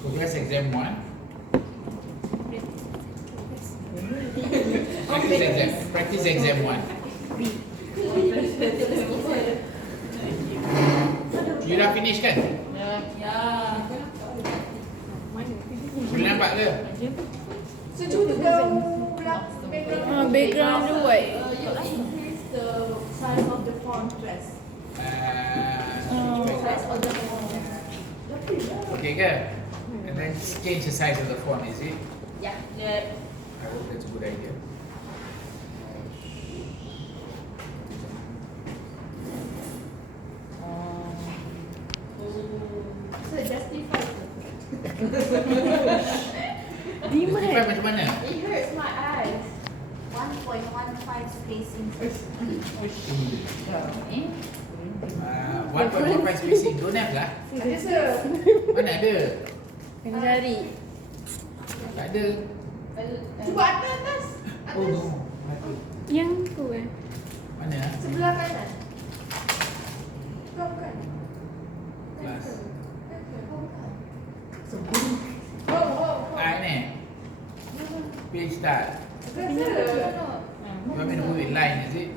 Progress exam 1. Practice exam 1. You dah finish kan? Ya. Boleh nampak ke? Sejuk kau Background dia white. you increase the size of the font press. Size of the font. Okay ke? And then change the size of the font, is it? Yeah. I hope that's a good idea. So justify. Justify macam mana? It hurts my eyes. 1.15 spacing. 1.15 spacing, don't have lah. Ada sir. Mana ada? Kena cari. Tak ada. Cuba atas. Oh no. Yang tu Mana? Sebelah kanan. Bukan. Kelas. Oh. Ni. Page start. Bukan sir. You want me to put it line, is it?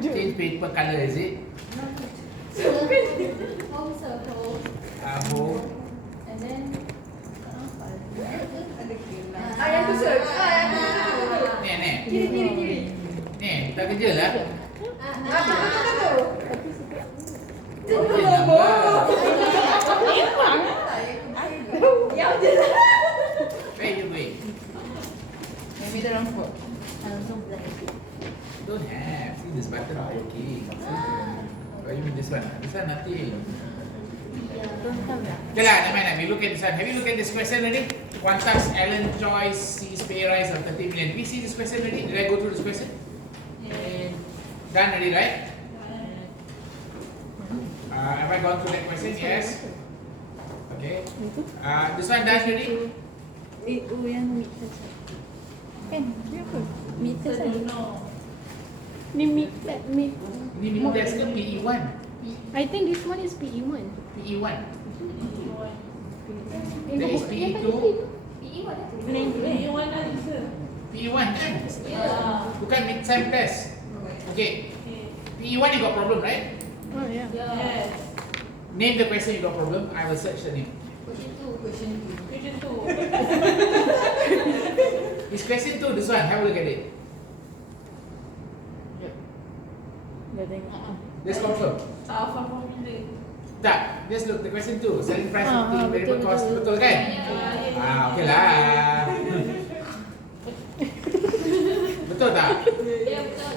Change paper colour, is it? Home sir, home. Home. And then yang tu sir. Yang tu. Ni. Kiri. Ni, tak kerja lah. Tu. Yang je lah. Where you going? Maybe the wrong foot. Don't have. See this button not working. Oh, you mean this one? This one nothing. Okay lah, never mind. We look at this one. Have you looked at this question already? Qantas Alan Choice sees pay rise of 30 million. Did we see this question already? Did I go through this question? Done already, right? Have I gone through that question? Yes. Okay. This one done already? yang meter saja. Kan? Dia apa? Meter saja. Ni meter. Ini minum test ke PE1? I think this one is PE1. PE1. There is PE2. PE1 kan? Bukan mid-term test. Okay. PE1 you got problem, right? Oh yeah. Yes. Name the question you got problem. I will search the name. Question two. It's question 2, this one. Have a look at it. Dah tengok. Let's confirm. Tak, just look the question 2. Selling price of the variable betul, cost. betul. Betul kan? Okay lah. Betul tak? Ya betul.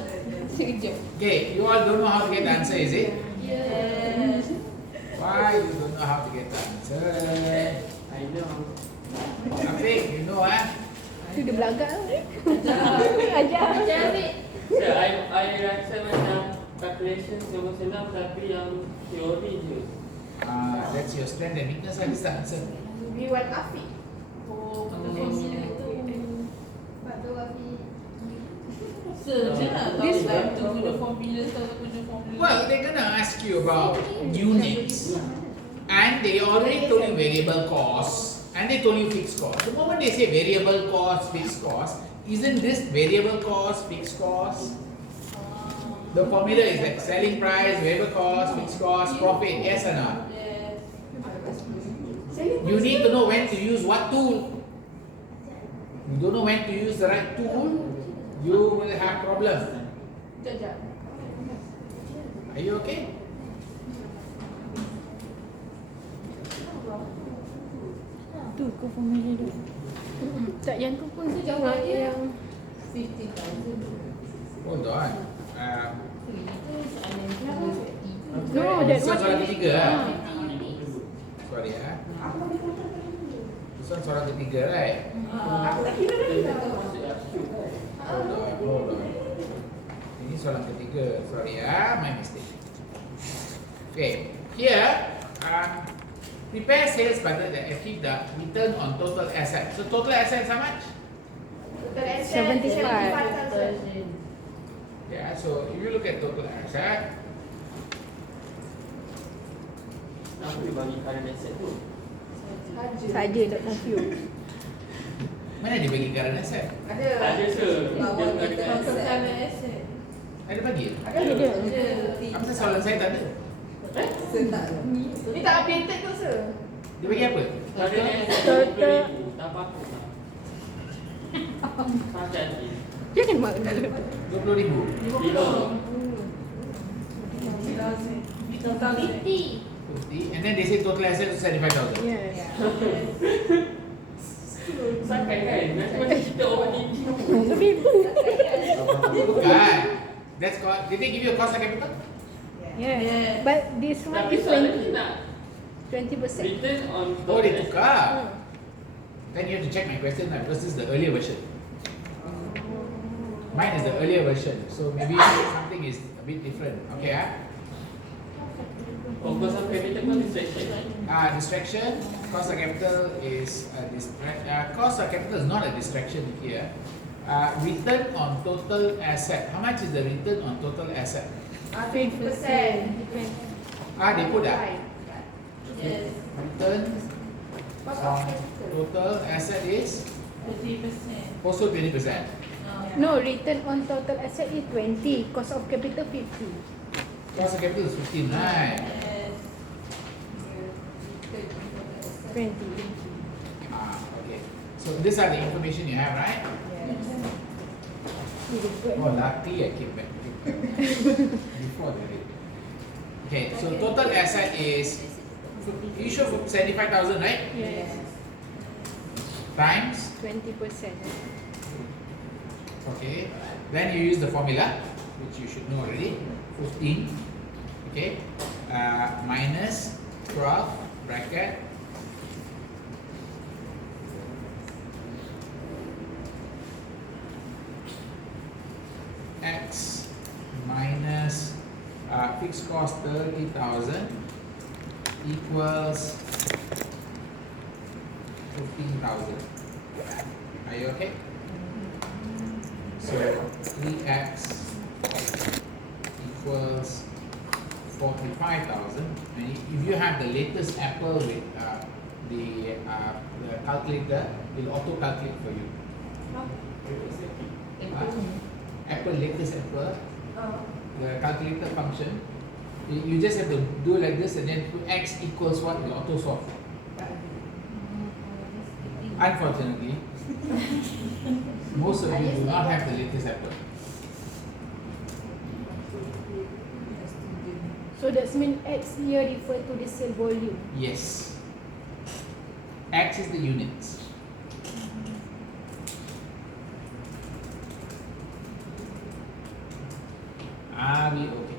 Sekejap. Okay, you all don't know how to get the answer, is it? Yes. Why you don't know how to get the answer? I know. Afiq, you know Tu dia belagak tu. Ajar. Sir, I rasa macam calculation semua senang tapi yang teori je. That's your strength and weakness lah, this the answer. Biwan Afiq. Oh, betul formula tu. Betul Afiq. This Well, they're gonna ask you about units, and they already told you variable cost, and they told you fixed cost. The moment they say variable cost, fixed cost, isn't this variable cost, fixed cost? The formula is like selling price, variable cost, fixed cost, profit, yes or not? Yes. You need to know when to use what tool. You don't know when to use the right tool, you will have problem. Sekejap. Are you okay? tu kau formula tu. Tak yang tu pun tengok yang 50,000. Hold on. no, that This one one soalan ketiga lah. Ah. Sorry ya. This one soalan ketiga, right? Hold on. Ini soalan ketiga. Sorry ya, my mistake. Okay, here prepare sales budget that achieve the return on total asset. So total assets how much? Total asset 75,000. Yeah, so if you look at total asset, Apa dia bagi current asset tu? Saja tak confuse. Mana dia bagi current asset? Ada. Ada ke? Bawah Dia bagi total current asset. asset. Ada bagi? Ada. Ada. Apa pasal soalan saya tak ada? Tak ada. Ni tak updated tu sir. Dia bagi apa? Current asset Total. 20,000. Tak apa-apa lah. Tak jadi. Jangan marah. 20,000. Totality. 50. And then they say total asset is 75,000. Yes. Sakai kan? Macam kita orang ni. Seribu. Bukan. That's called, did they give you a cost of capital? Yes. But this one Tapi is soalan ni nak 20%. return on Oh, they total tukar. Hmm. Then you have to check my question now because this is the earlier version. Mine is the earlier version, so maybe something is a bit different. Okay, Oh, cost of capital pun distraction. distraction. Cost of capital is cost of capital is not a distraction here. Return on total asset. How much is the return on total asset? 20%. They put that. Yes. Return Cost of on capital. total asset is 20%. also 20%. No, return on total asset is 20. Cost of capital 50. Cost of capital is 15, right? Yes. 20. Okay. So these are the information you have, right? Oh, luckily I came back before the rate. Okay, so total asset is you show 75,000, right? Yes. Times. 20%. Okay. Then you use the formula, which you should know already. 15. Okay. Minus 12 bracket. X minus fixed cost 30,000 equals 15,000. Are you okay? So 3x equals 45,000. And if you have the latest Apple with the calculator, it will auto calculate for you. Apple latest Apple, the calculator function, you just have to do like this and then put x equals what, you auto solve. Unfortunately, most of you do not have the latest Apple. So that means X here refer to the sale volume. Yes. X is the units. Are we okay?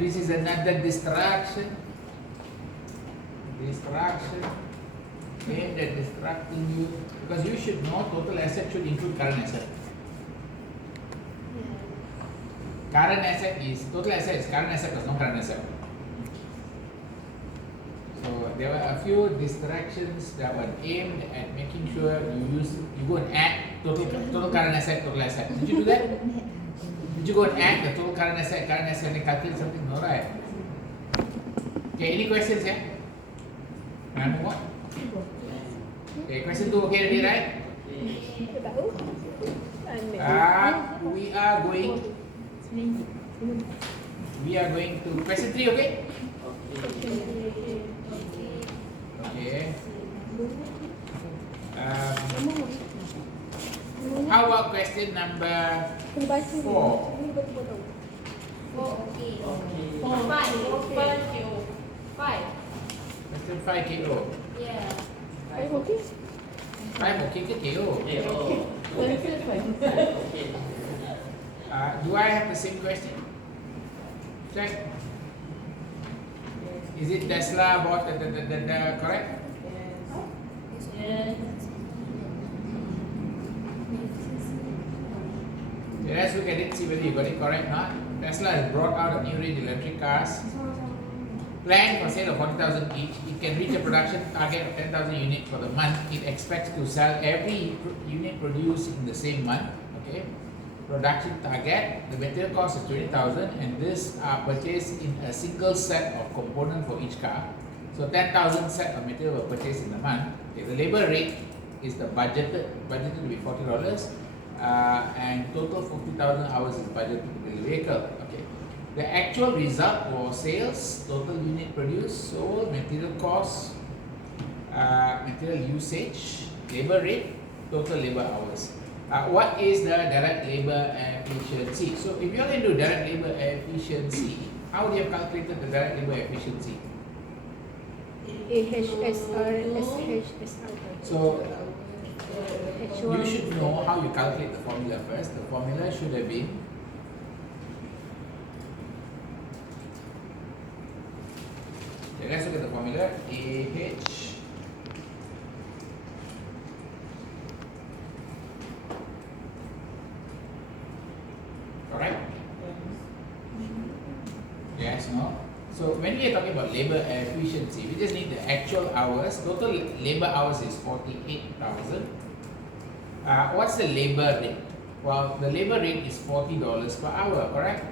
This is another distraction. Aimed at distracting you because you should know total asset should include current asset. Current asset is total asset is current asset plus non-current asset. So there were a few distractions that were aimed at making sure you go and add total current asset, total asset. Did you do that? Did you go and add the total current asset, and calculate something? No, right? Okay, any questions here? Can I move on? Okay, question 2 okay already, right? Tahu? We are going to question 3, okay? Okay. How about question number 4? Okay. Okay. Five. Question 5 KO. Yeah. Okay. 5 okay ke KO? Okay. Oh. Okay. Do I have the same question? Check. Is it Tesla bought the correct? Yes. Okay, let's look at it, see whether you got it correct or not. Tesla has brought out a new range of electric cars. Planned for sale of 40,000 each. It can reach a production target of 10,000 units for the month. It expects to sell every unit produced in the same month. Okay. production target, the material cost is 20,000 and this are purchased in a single set of component for each car. So 10,000 set of material were purchased in the month. Okay, the labor rate is the budgeted to be $40 and total 50,000 hours is budgeted to build the vehicle. Okay. The actual result was sales, total unit produced, sold, material cost, material usage, labor rate, total labor hours. What is the direct labor efficiency? So if you're going to do direct labor efficiency, how would you have calculated the direct labor efficiency? AHSR, SHSR. So H1. you should know how you calculate the formula first. The formula should have been okay, let's look at the formula. AH correct? Yes, no? So when we are talking about labor efficiency, we just need the actual hours. Total labor hours is 48,000. What's the labor rate? Well, the labor rate is $40 per hour, correct?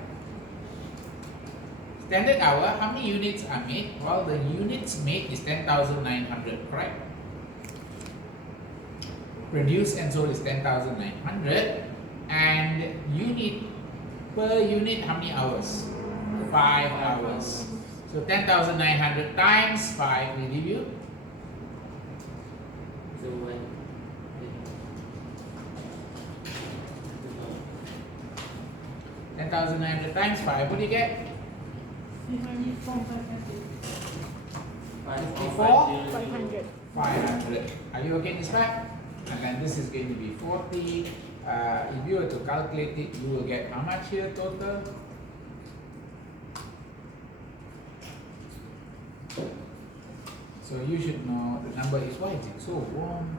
Standard hour, how many units are made? Well, the units made is 10,900, correct? Produced and sold is 10,900. And unit per unit, how many hours? 5 hours. So 10,900 times 5 will give you So when 10,900 times 5. What do you get? 500. 500. Are you okay in this fact? And then this is going to be 40. If you were to calculate it, you will get how much here total? So you should know the number is, why is it so warm?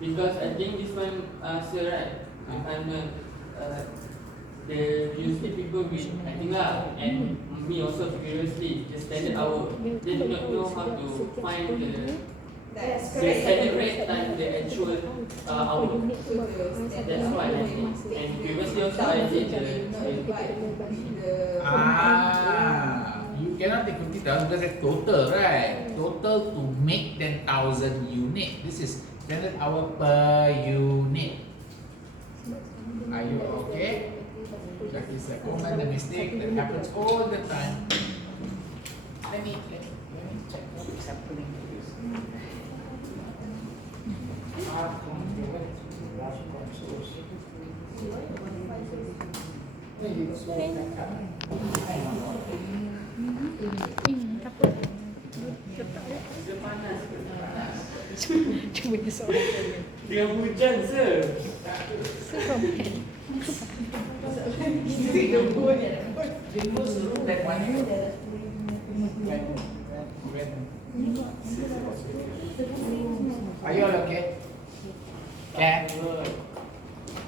Because I think this one sir, right? I'm the usually people with I think lah, and me also curiously the standard hour. They do not know how to find the That's standard rate and the actual hour. That's why I think. And previously also I did You cannot take 50,000 because it's total, right? Total to make 10,000 unit. This is standard hour per unit. Are you okay? That is a common mistake that happens all the time. Let me check what is happening to this. Takut. Letak dia. Dia panas. Cuma dia seorang saja. Dia hujan sir. Seram kan? That one. Are you all okay? Can?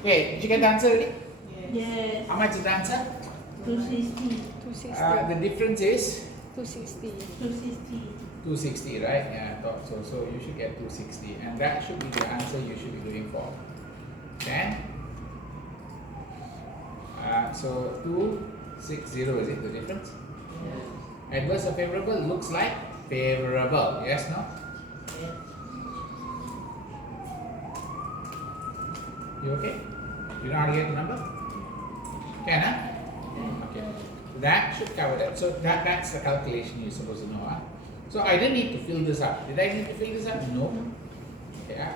Okay, did you get the answer already? Yes. How much is the answer? 260. 260. The difference is 260. 260. 260, right? Yeah, I thought so. So you should get 260, and that should be the answer you should be going for. Okay? So 260 is it the difference? Adverse or favorable? Looks like favorable. Yes, no? You okay? You know how to get the number? Can, huh? Okay. That should cover that. So that's the calculation you're supposed to know, huh? So I didn't need to fill this up. Did I need to fill this up? No. Okay.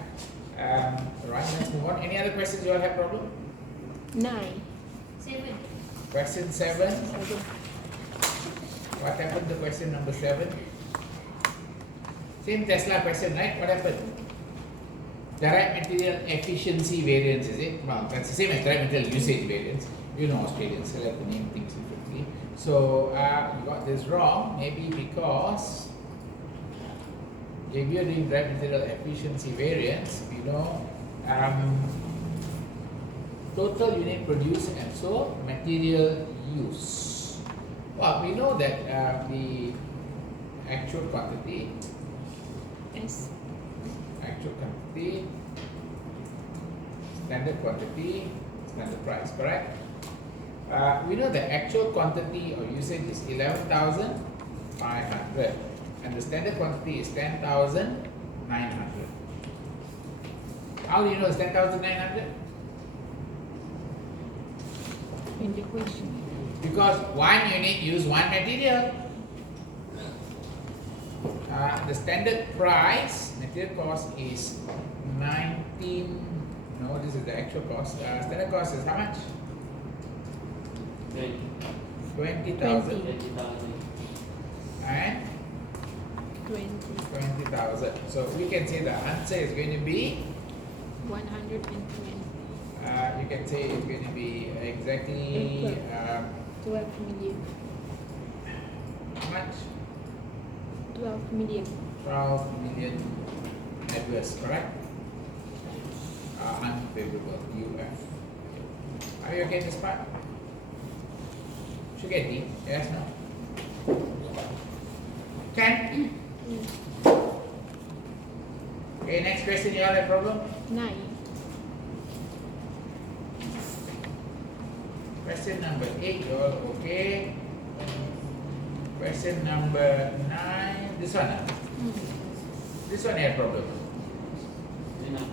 Right, let's move on. Any other questions you all have problem? 9. 7. Question 7. What happened to question number 7? Same Tesla question, right? What happened? Direct material efficiency variance, is it? Well, that's the same as direct material usage variance. You know Australians, they like to name things differently. So you got this wrong, maybe because if you're doing direct material efficiency variance, you know, total unit produced and sold, material use. Well, we know that the actual quantity, S. standard quantity, standard price, correct? We know the actual quantity or usage is 11,500 and the standard quantity is 10,900. How do you know it's 10,900? In the question. Because one unit use one material. The standard price, material cost is 19. No, this is the actual cost. Standard cost is how much? 20,000 20,000. and 20,000. So we can say the answer is going to be. 120. You can say it's going to be exactly 12 million. how much? 12 million. 12 million adverse, correct? Unfavorable UF. Are you okay this part? Should get D. Yes, no? Can? Okay, next question. You all have problem? 9. Question number 8, you all okay? Question number 9. This one. This one you have problem. Enough.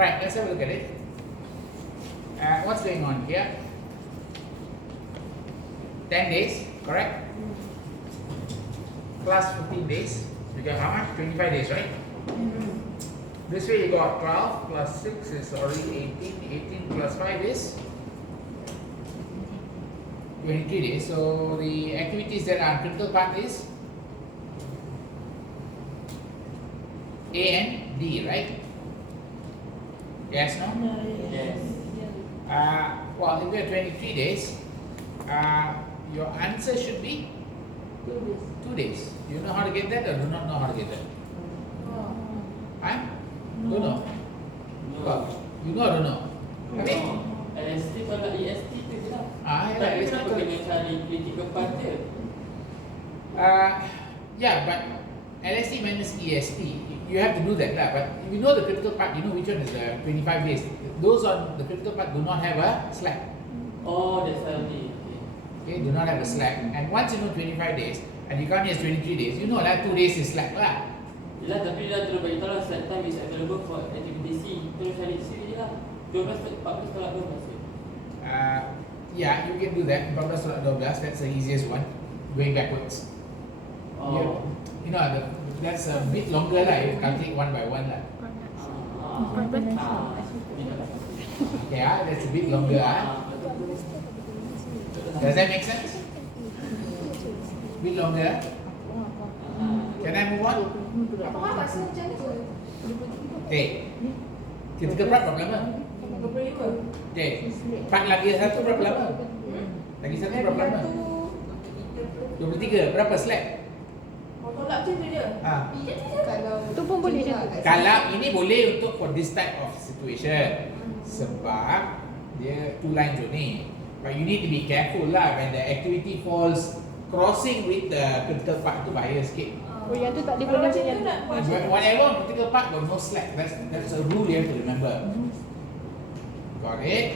Right, let's have a look at it. What's going on here? 10 days, correct? Plus 15 days. You got how much? 25 days, right? This way you got 12 plus 6 is already 18. 18 plus 5 is 23 days. So the activities that are critical part is A and D, right? Yes, no? Yes. Well, if we have 23 days, your answer should be 2 days. Do you know how to get that or do not know how to get that? Huh? Don't know. Well, you know or don't know? Okay? LST tolak EST tu je lah. Ya, Tapi LST kenapa tolak. kena cari critical part dia? Yeah, but LST minus EST, you have to do that lah. But if you know the critical part, you know which one is the 25 days. Those on the critical part do not have a slack. Oh, that's why ni. Okay, do not have a slack. And once you know 25 days, and you can't use 23 days, you know lah 2 days is slack lah. Yelah, tapi dia dah terus bagi tahu lah slack time is available for activity C. Terus cari C je lah. 12, 14 tolak 12 je. Yeah, you can do that. 14 tolak 12, that's the easiest one. Going backwards. Oh. You know, that's a bit longer lah. You calculate one by one lah. Yeah, that's a bit longer. Does that make sense? Bit longer. Can I move on? Apakah rasa macam ni? Okay. Critical part berapa lama? 25. Okay. Part lagi satu berapa lama? Lagi satu berapa lama? 23. Berapa slack? Tolak macam tu je. Kalau Tu pun boleh dah. Kalau ini boleh untuk for this type of situation. Sebab dia 2 lines only. But you need to be careful lah when the activity falls crossing with the critical part tu bahaya sikit. Oh, yang tu tak boleh Kalau guna macam yang tu tu. nak buat macam Whatever critical part got no slack. That's a rule you have to remember. Got it?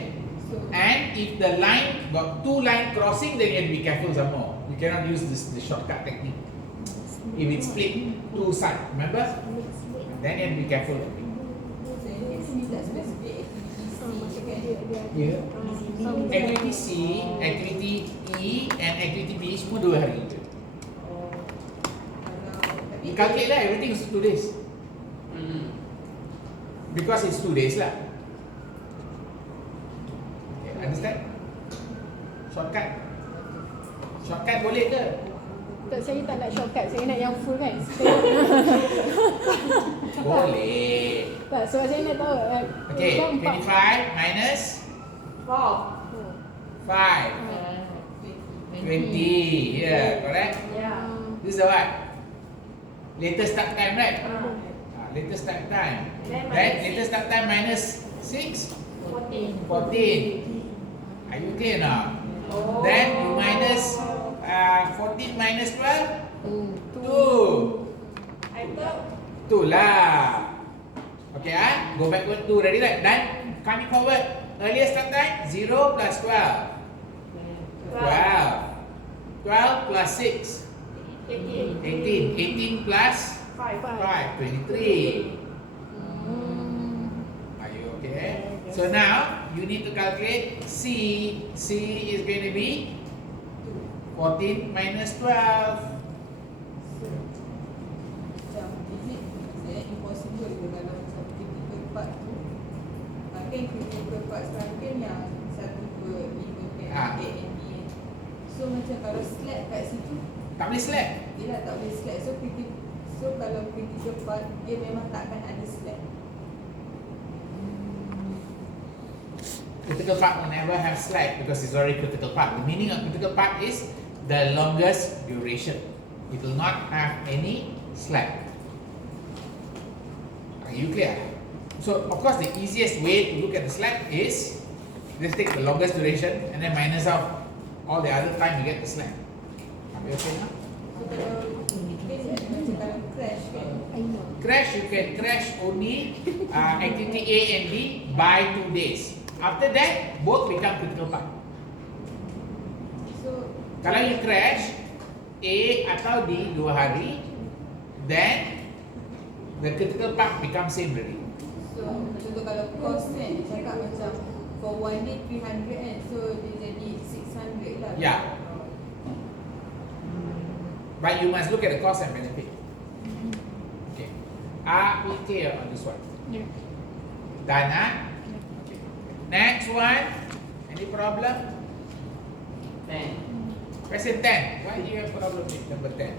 And if the line got 2 line crossing, then you have to be careful some more. You cannot use the shortcut technique. If it's split 2 sides, remember? Then you have to be careful. Yeah. Activity C, activity E, and activity B semua 2 hari. You calculate lah, everything is 2 days. Because it's 2 days lah. Okay, understand? Shortcut. Shortcut boleh ke? Tak, saya tak nak shortcut, saya nak yang full kan. Boleh. Tak, so saya nak tahu. Okay, kan 25 minus 5. 20. Yeah, correct? Yeah. This is the what? Latest start time, right? Latest start time. Then Then minus latest start time minus 6. 14. 14. Are you clear now? Oh. Then you minus 14 minus 12. 2. I thought 2 lah. Okay, go backward 2 ready, right? Then coming forward. Earlier start time 0 plus 12. 12. 12 plus 6. 18. 18. 18 plus 5. 5. 23. Are you okay? So now you need to calculate C. C is going to be 14 minus 12. Macam is it impossible ke kalau macam critical part tu kan critical part sekarang kan yang 1/5 Ah. A and B kan. So macam kalau slack kat situ Tak boleh slack. dia lah tak boleh slack. So kalau critical part dia memang takkan ada slack. Critical part will never have slack because it's already critical part. The meaning of critical part is the longest duration. It will not have any slack. Are you clear? So of course the easiest way to look at the slack is just take the longest duration and then minus out all the other time you get the slack. Are we okay now? So kalau macam kalau crash kan Crash, you can crash only activity A and B by 2 days. After that, both become critical part. so Kalau you crash A atau D 2 hari, then the critical part becomes same already. So contoh kalau cost kan dia cakap macam for 1 day 300 kan, so dia jadi 600 lah. Yeah. But you must look at the cost and benefit. Okay. Are we clear on this one? Yeah. Done, huh? Okay. Next one. Any problem? 10. Question 10. Why do you have problem with number 10?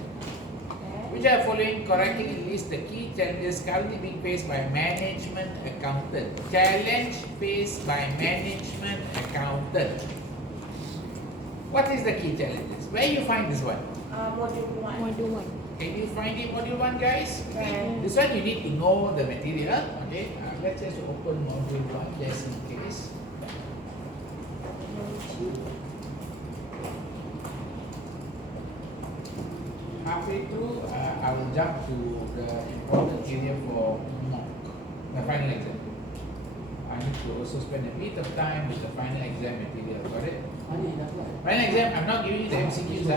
Which are following correctly list the key challenges currently being faced by management accountant. Challenge faced by management accountant. What is the key challenges? Where you find this one? Module 1. Module 1. Can you find it module 1 guys? Right. This one you need to know the material. Okay. Let's just open module 1 just in case. Halfway through, I will jump to the important area for mock, the final exam. I need to also spend a bit of time with the final exam material. Got it? Mana yang dah buat? Final exam, I'm not giving you the MCQs.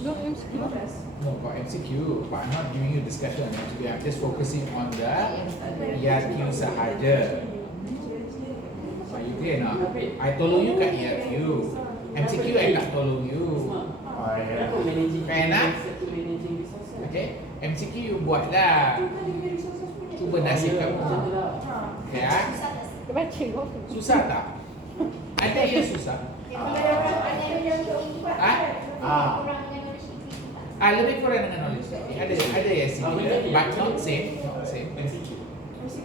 No MCQ. No, got MCQ, but I'm not giving you discussion on MCQ. I'm just focusing on the ERQ sahaja. Are you clear now? I tolong you kat ERQ. MCQ I tak tolong you. Oh, yeah. Kenapa managing? Fair enough? Satu managing resources. Okay, MCQ you buat lah. Cuba nasib kamu. Macam tu lah. Ya, Dia baca apa? susah tak? Ada yang susah. Lebih kurang dengan knowledge. Ada yang similar, but not same. Not same. MCQ.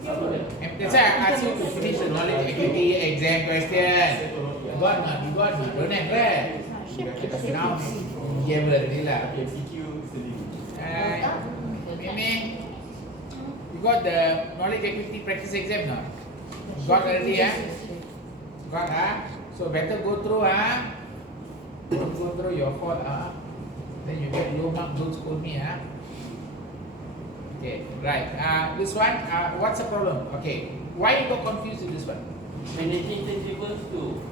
Apa dia? That's why I ask you to finish the knowledge activity exam question. You got not? You got not? Don't have right? Now, yeah, already lah. MCQ sendiri. Mimi, you got the knowledge activity practice exam now? Got already, yeah? Got, So better go through, Don't go through your fault, Then you get low mark, don't scold me, Okay, right. This one, what's the problem? Okay, why you got confused with this one? Managing tangibles tu.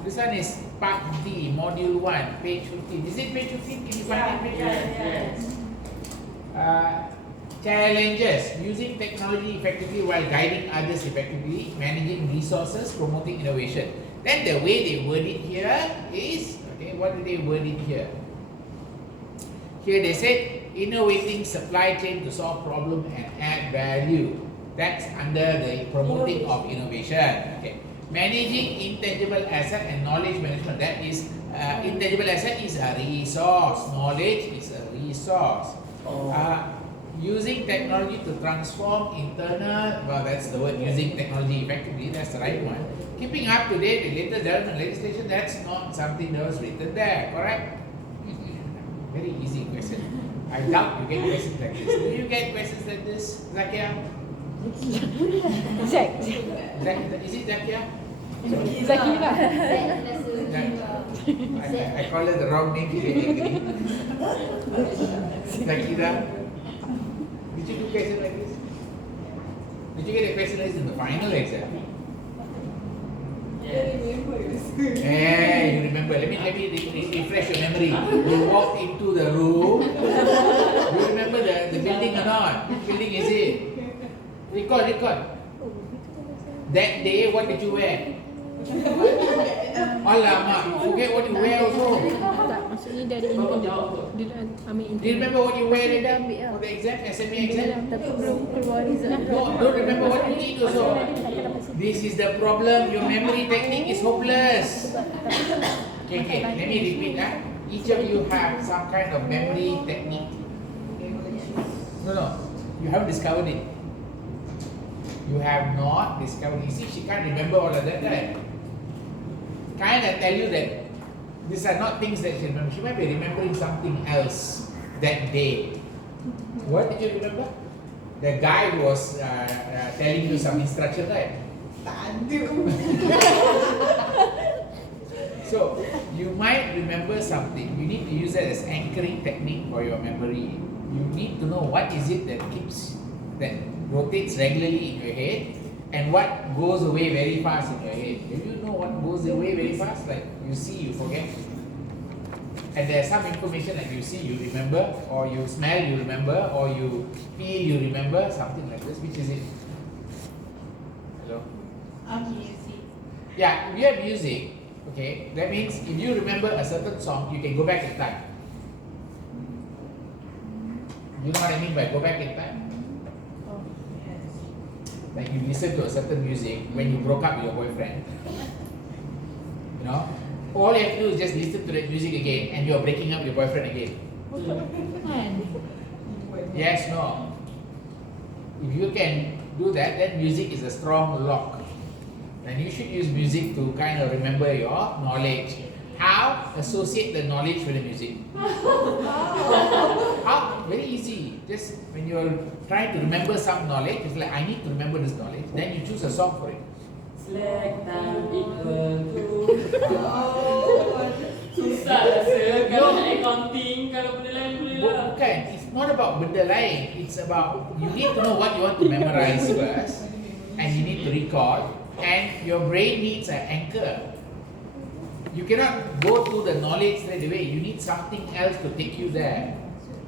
This one is part D, module 1, page 15. Is it page 15? Can you find it? Page 15? Challenges, using technology effectively while guiding others effectively, managing resources, promoting innovation. Then the way they word it here is, okay, what do they word it here? Here they said, innovating supply chain to solve problem and add value. That's under the promoting of innovation. Okay. Managing intangible asset and knowledge management. That is, intangible asset is a resource. Knowledge is a resource. Using technology to transform internal, well, that's the word, using technology effectively, that's the right one. Keeping up to date with latest development legislation, that's not something that was written there, correct? Very easy question. I doubt you get questions like this. Do you get questions like this, Zakia? Zack. Is it Zakia? Zakira. I call her the wrong name, she get angry. Zakira. Did you do question like this? Did you get a question like this in the final exam? Hey, you remember? Let me refresh your memory. You walked into the room. You remember the building or not? Which building is it? Record. That day, what did you wear? Alamak, you forget what you wear also. Tak, maksudnya dari Bapak intern. jawab apa? Dia dah ambil Do you intern. remember what you wear Dia dah ambil lah. for the exam, SMA Dia exam? dah, tapi belum keluar result. No, don't remember what you did also. This is the problem. Your memory technique is hopeless. Okay. Let me repeat. Each of you have some kind of memory technique. No. You haven't discovered it. You have not discovered it. You see, she can't remember all of that, right? Kind of tell you that these are not things that she remembers. She might be remembering something else that day. What did you remember? The guy who was telling you some instruction, right? So you might remember something. You need to use that as anchoring technique for your memory. You need to know what is it that rotates regularly in your head and what goes away very fast in your head. Do you know what goes away very fast? Like you see, you forget. And there's some information like you see, you remember, or you smell, you remember, or you feel, you remember, something like this. Which is it? Hello? Music. Yeah, if you have music, okay, that means if you remember a certain song, you can go back in time. You know what I mean by go back in time? Like you listen to a certain music when you broke up with your boyfriend. You know? All you have to do is just listen to that music again and you're breaking up with your boyfriend again. Yes, no. If you can do that, then music is a strong lock. And you should use music to kind of remember your knowledge. How? Associate the knowledge with the music. How? Very easy. Just when you're trying to remember some knowledge, it's like, I need to remember this knowledge. Then you choose a song for it. Slack time equal to. Susah rasa kalau nak accounting, kalau benda lain boleh lah. Bukan. It's not about benda lain. It's about, you need to know what you want to memorize first. And you need to record. And your brain needs an anchor. You cannot go to the knowledge straight away. You need something else to take you there.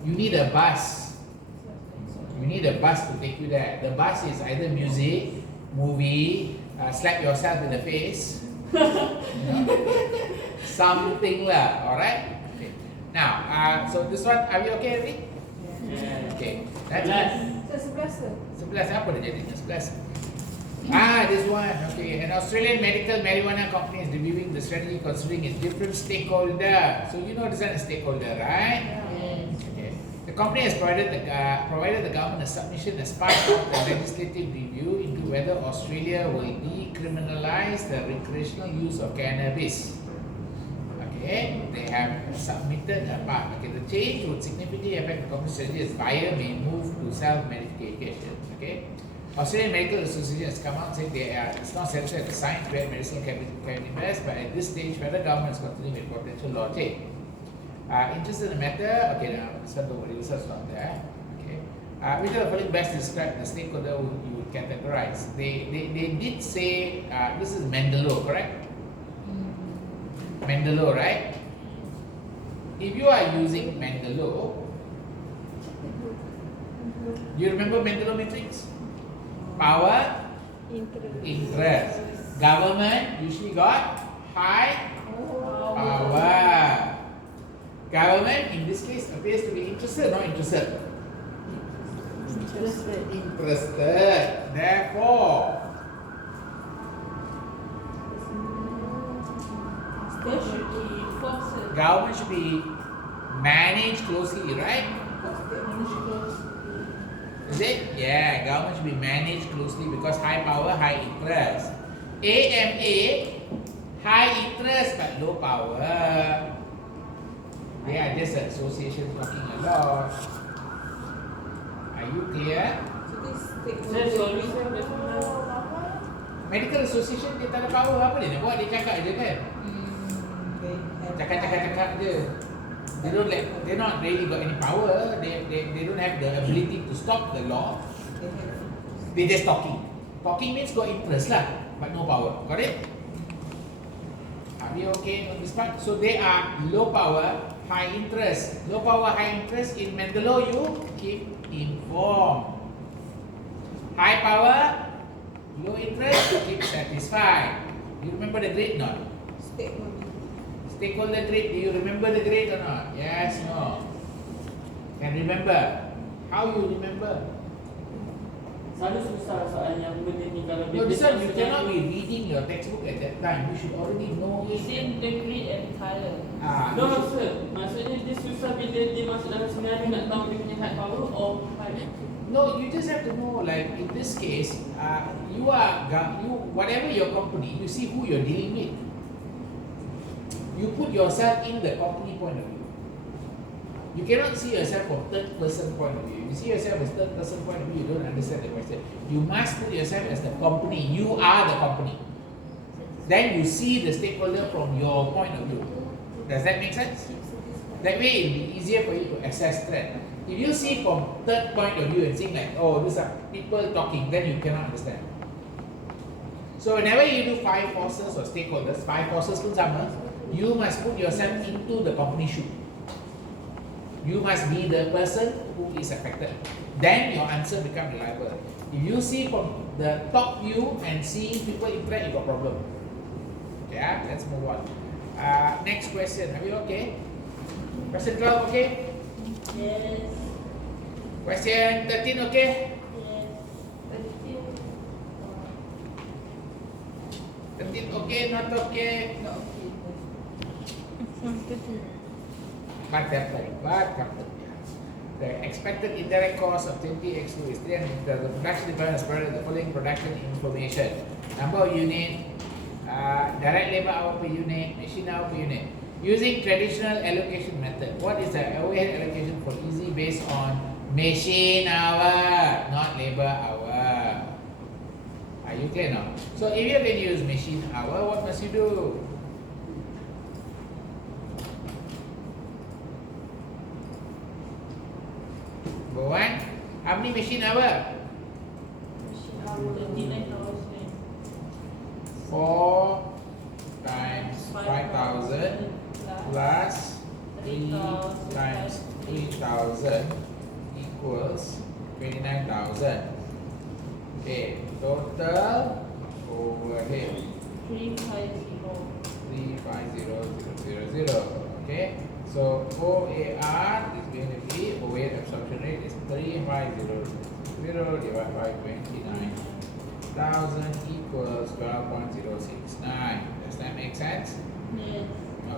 You need a bus. You need a bus to take you there. The bus is either music, movie, slap yourself in the face, something lah. Alright. Okay. Now, so this one, are we okay with it? Yeah. Okay. That's it. 11 apa dah jadi? 11. This one. Okay. An Australian medical marijuana company is reviewing the strategy considering its different stakeholders. So you know this is a stakeholder, right? Okay. The company has provided the government a submission as part of the legislative review into whether Australia will decriminalize the recreational use of cannabis. Okay, they have submitted a part. Okay, the change would significantly affect the company's strategy as buyer may move to self-medication. Okay. Australian Medical Association has come out saying it's not satisfied with the science where medicinal cannabis, but at this stage, federal government is continuing with potential law change. Interested in the matter? Okay, now this one don't worry, this one's not there. Okay, which are the following best describe the stakeholder you would categorize? They did say this is Mendello, correct? Mendello, right? If you are using Mendello, you remember Mendello matrix? Power, interest. Government usually got high power. Government in this case appears to be interested, not interested. Interested. Therefore, There should be forces. government should be managed closely, right? Is it? Yeah, government should be managed closely because high power, high interest. AMA, high interest but low power. They are just an association talking a lot. Are you clear? So this Saya stakeholder solution definitely. Medical association dia tak ada power, apa dia nak buat? Dia cakap je kan? Cakap je. They're not really got any power. They don't have the ability to stop the law. They just talking. Talking means got interest lah, but no power. Got it? Are we okay on this part? So they are low power, high interest. Low power, high interest. In Mandalore, you keep informed. High power, low interest, keep satisfied. You remember the grade not? stakeholder. Stakeholder grade, do you remember the grade or not? Yes, no. Can remember. How you remember? Selalu susah soal yang benda ni kalau No, this one you cannot be reading your textbook at that time. You should already know It's it. in the grid and color. Ah, No you should- sir, maksudnya dia susah bila dia masuk dalam senario nak tahu dia punya high power or high. No, you just have to know. Like in this case, you whatever your company, you see who you're dealing with. You put yourself in the company point of view. You cannot see yourself from third person point of view. You see yourself as third person point of view, you don't understand the question. You must put yourself as the company. You are the company. Then you see the stakeholder from your point of view. Does that make sense? That way it will be easier for you to assess threat. If you see from third point of view and think like, oh, these are people talking, then you cannot understand. So whenever you do 5 forces or stakeholders, 5 forces pun sama, you must put yourself into the company shoe. You must be the person who is affected. Then your answer become reliable. If you see from the top view and see people interact, you got problem. Yeah, let's move on. Next question. Are we okay? Question 12 okay? Yes. Question 13 okay? Yes. 13 okay, not okay? Not okay. But the expected indirect cost of 20x2 is 300. The production department has provided the following production information: number of unit, direct labor hour per unit, machine hour per unit. Using traditional allocation method, what is the overhead allocation for easy based on machine hour, not labor hour? Are you clear now? So if you can use machine hour, what must you do? Number one, how many machine hour? 29,000. 4 times 5,000 plus 3 times 3,000 equals 29,000. Okay, total overhead 350. 350,000. Okay, so OAR is going to be overhead absorption rate is 350,000 divided by 29,000 equals 12.069. Does that make sense? Yes.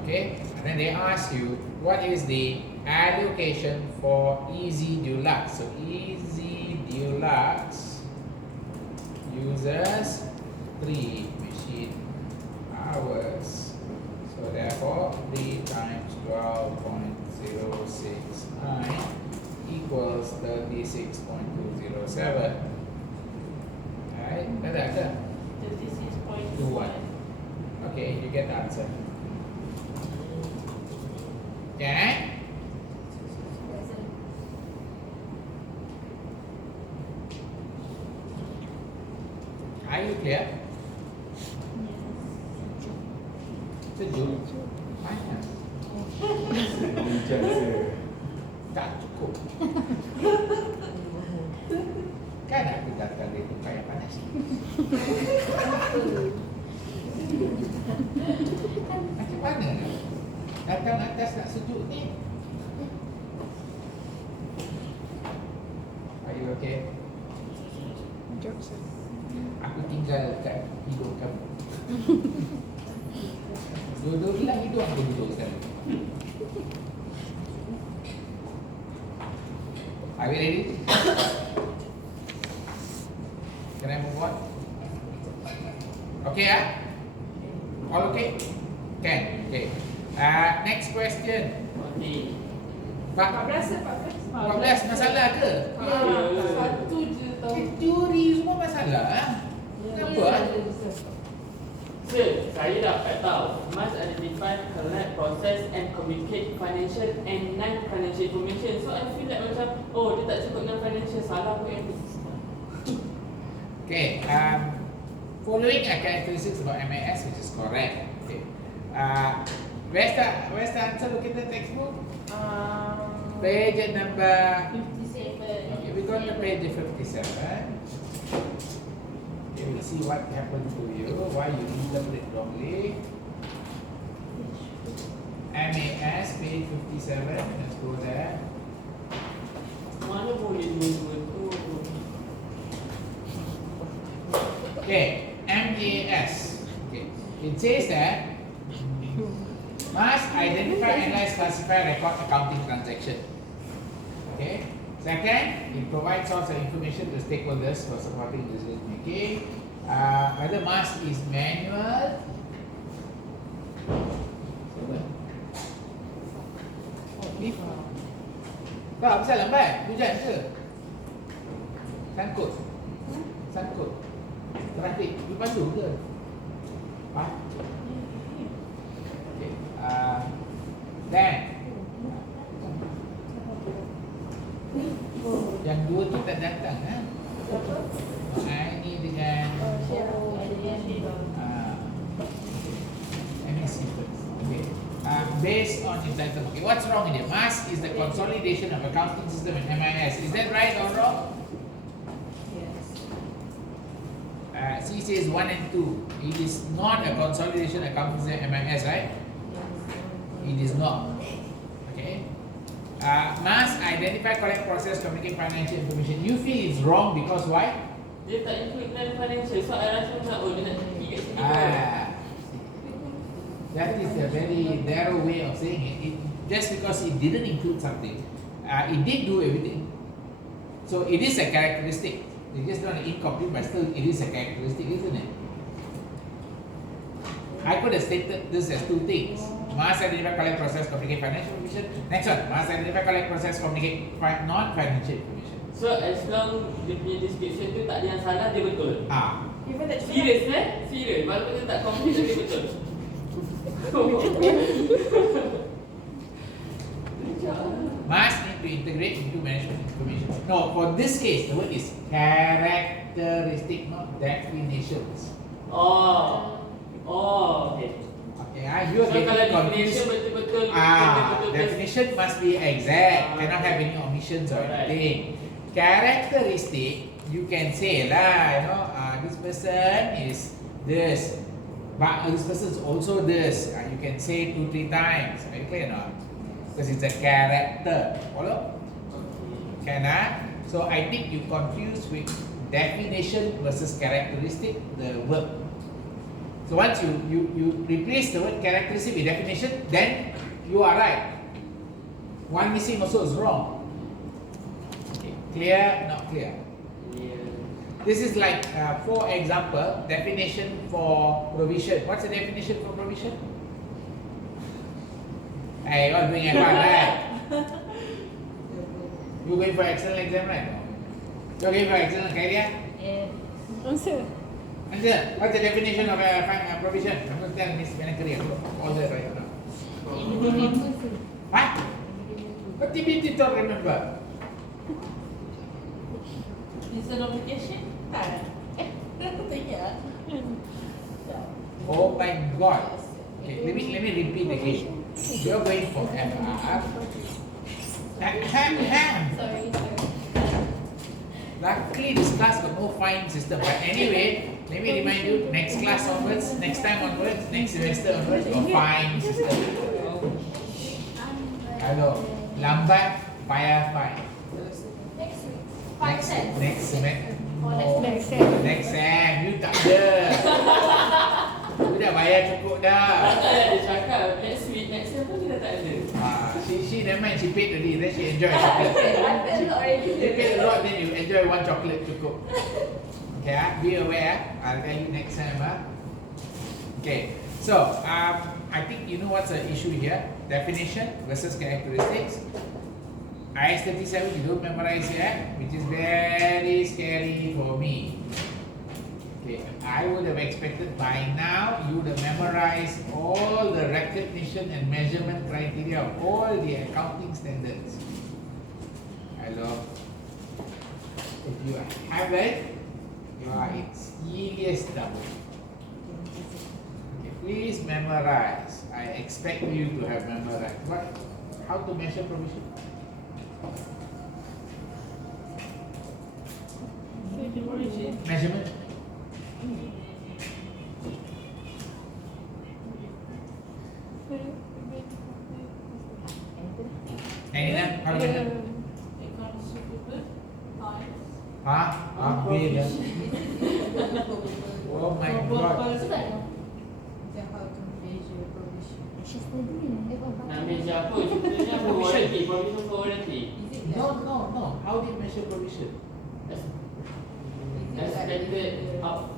Okay, and then they ask you what is the allocation for Easy Deluxe. So Easy Deluxe uses 3 machine hours. So therefore 3 times 12.069 equals 36.207. Alright, ada. 36.21. Okay, you get the answer. Okay? Are you clear? Sejuk? Panas? Tak cukup. Kan aku datang dia tu kayak panas. Macam mana? Datang atas nak sejuk ni. Are you Okay. Jokes. Aku tinggal kat hidup kamu. Dua-dua bilang hidup aku duduk sekali. Are we ready? Can I move on? Okay, all okay? Can. Okay. Next question. Okay. 14 14 masalah ke? Satu je tau. Teori semua masalah. Kenapa? Sir, saya dapat tahu must identify, collect, process and communicate financial and non-financial information. So I feel like macam, oh dia tak cukup dengan financial, salah apa yang Okay. Following are characteristics about MAS, which is correct. Okay. Where's the answer? Look at the textbook. Page number. 57. Okay, we got to page 57. Okay, we'll see what happened to you. Why you interpret wrongly. MAS, page 57. Let's go there. mana boleh dua-dua tu. Okay, MAS. Okay, it says that must identify, analyze, classify, record accounting transaction. Okay. Second, it provides source of information to stakeholders for supporting decision making. Whether must is manual. Tak, apa salah lambat? Hujan ke? Sangkut. Sangkut. Trafik. Pergi pandu ke? Ha? Okay. Dan yang dua tu tak datang, ha? Ini dengan MSC first. Okay. Based on entitled. Okay, what's wrong in it? MAS is the consolidation of accounting system in MIS. Is that right or wrong? C says 1 and 2. It is not a consolidation accounting system MIS, right? It is not. Okay. Must identify, collect, process, communicate financial information. You feel it's wrong because why? Dia tak include dalam financial. So I rasa macam oh dia nak tinggi kat sini. That is a very narrow way of saying it. Just because it didn't include something, it did do everything. So it is a characteristic. It's just not incomplete, but still it is a characteristic, isn't it? I could have stated this as two things. Must identify, collect, process, communicate financial information. Next one, must identify, collect, process, communicate non-financial information. So as long dia punya description tu tak ada yang salah, dia betul. Even that Serius Serius. Walaupun dia tak complete, dia betul. Must need to integrate into management information. No, for this case, the word is characteristic, not definitions. Okay. Okay, you are So getting kalau confused. definition betul-betul Definition must be exact, cannot have any omissions or Alright. anything. Characteristic, you can say lah, you know, this person is this, but this person is also this. You can say 2-3 times. Are you clear or not? Because it's a character. Follow? Can So I think you confuse with definition versus characteristic, the verb. So once you replace the word characteristic with definition, then you are right. One missing also is wrong. Okay. Clear? Not clear. This is like, for example, definition for provision. What's the definition for provision? Hey, you're doing F1, right? You going for external exam, right? You're going for external career? Answer. Answer. What's the definition of provision? I'm going to tell Miss Benakari all the right now. What? What did you don't remember? Instant notification? Tak. Tak. Oh my God. Okay, let me repeat again. You're going for FR. Sorry. Luckily this class got no fine system. But anyway, let me remind you, next class onwards, next time onwards, next semester onwards, got fine system. Hello. Lambat, payah fine. Next week. Next semester. Oh, Next sem. Next sem, you tak ada. You dah bayar cukup dah. Dia cakap next week, next year pun kita tak ada. She never mind, she paid already, then she enjoy chocolate. You paid a lot, then you enjoy one chocolate cukup. Okay, be aware. I'll tell you next time. Okay, so I think you know what's the issue here. Definition versus characteristics. IS-37 you don't memorize yet, which is very scary for me. Okay, I would have expected by now you would have memorized all the recognition and measurement criteria of all the accounting standards. Hello. If you haven't, you are in serious trouble. Okay, please memorize. I expect you to have memorized. What? How to measure provision? Measurement. Any how to measure? Accounts receivable, times, Huh? Bill. Oh my God. Macam how to measure provision. Nak measure apa? Sebenarnya apa warranty, provision for warranty. Is it No. How do you measure provision? Expected up.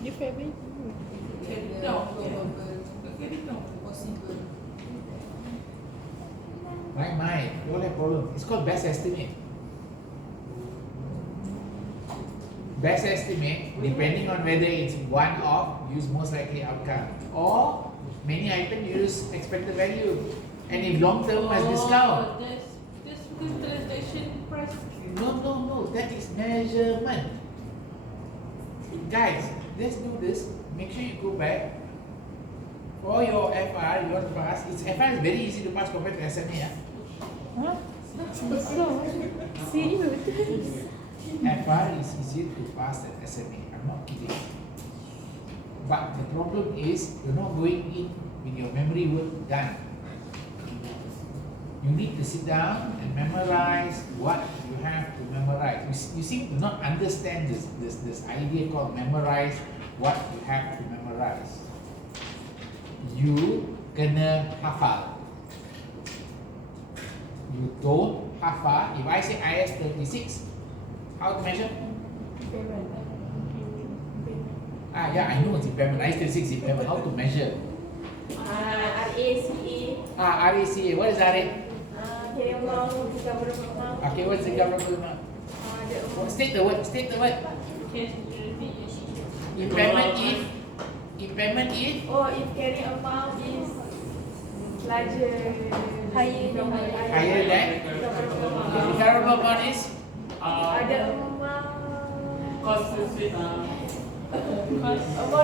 You favorite? the probable, possible? My, you all have problem. It's called best estimate. Best estimate, depending on whether it's one off, use most likely outcome, or many items use expected value, and if long term must discount. That's because transaction price. No, that is measurement. Guys, let's do this. Make sure you go back. For your FR, you want to pass. FR is very easy to pass compared to SMA. Huh? So, serious? FR is easier to pass than SMA. I'm not kidding. But the problem is you're not going in with your memory work done. You need to sit down and memorize what you have to memorize. You seem to not understand this idea called memorize what you have to memorize. You kena hafal. You don't hafal. If I say IS-36, how to measure? Yeah, I know it's impairment. IS-36 is impairment. How to measure? RACA, RACA. What is RA? carry amount, recoverable amount. Okay, what's the recoverable amount? State the word. Cash security. Impairment if Oh, if carry amount is larger, Higher than higher than recoverable amount is ada amount Cost receipt. amount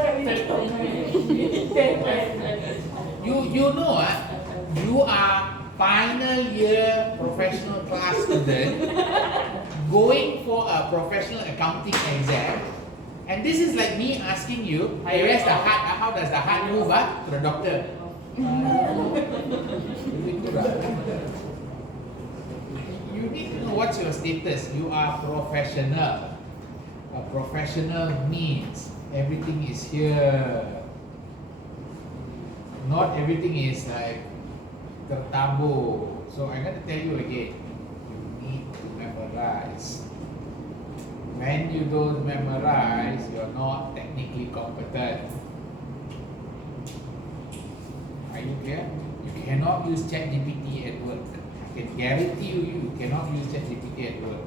that we you know you are final year professional class student going for a professional accounting exam, and this is like me asking you, hey, where's the heart? How does the heart move to the doctor? You need to know what's your status. You are professional. A professional means everything is here. Not everything is like tertabu. So I'm going to tell you again. You need to memorize. When you don't memorize, you're not technically competent. Are you clear? You cannot use ChatGPT at work. I can guarantee you cannot use ChatGPT at work.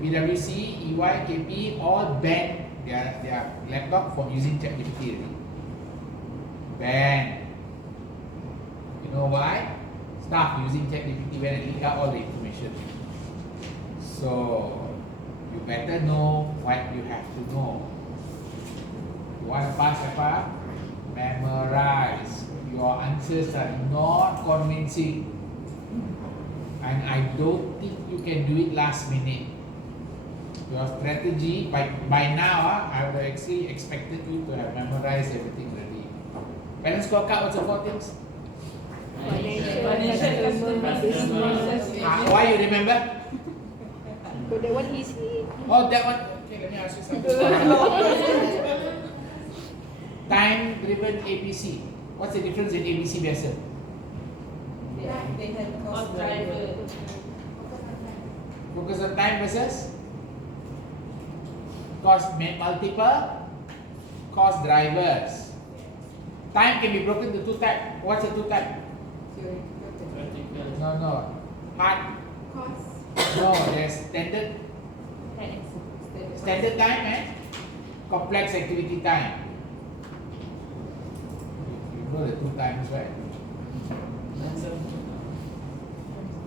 PwC, EY, KP all banned their laptop from using ChatGPT already. Banned. You know why? Staff using ChatGPT when they leak out all the information. So you better know what you have to know. You want to pass apa? Memorize. Your answers are not convincing, and I don't think you can do it last minute. Your strategy by now, I would have actually expected you to have memorized everything already. Parents scorecard, what's the 4 things? Financial customer. Why you remember? So that one easy. Oh, that one. Okay, let me ask you something. Time-driven ABC. What's the difference in ABC biasa? They had cost Cost driver. Focus on time versus cost multiple cost drivers. Time can be broken to two types. What's the two types? Practical. No. Hard. Cost. No, there's standard time and complex activity time. You know the two times, right?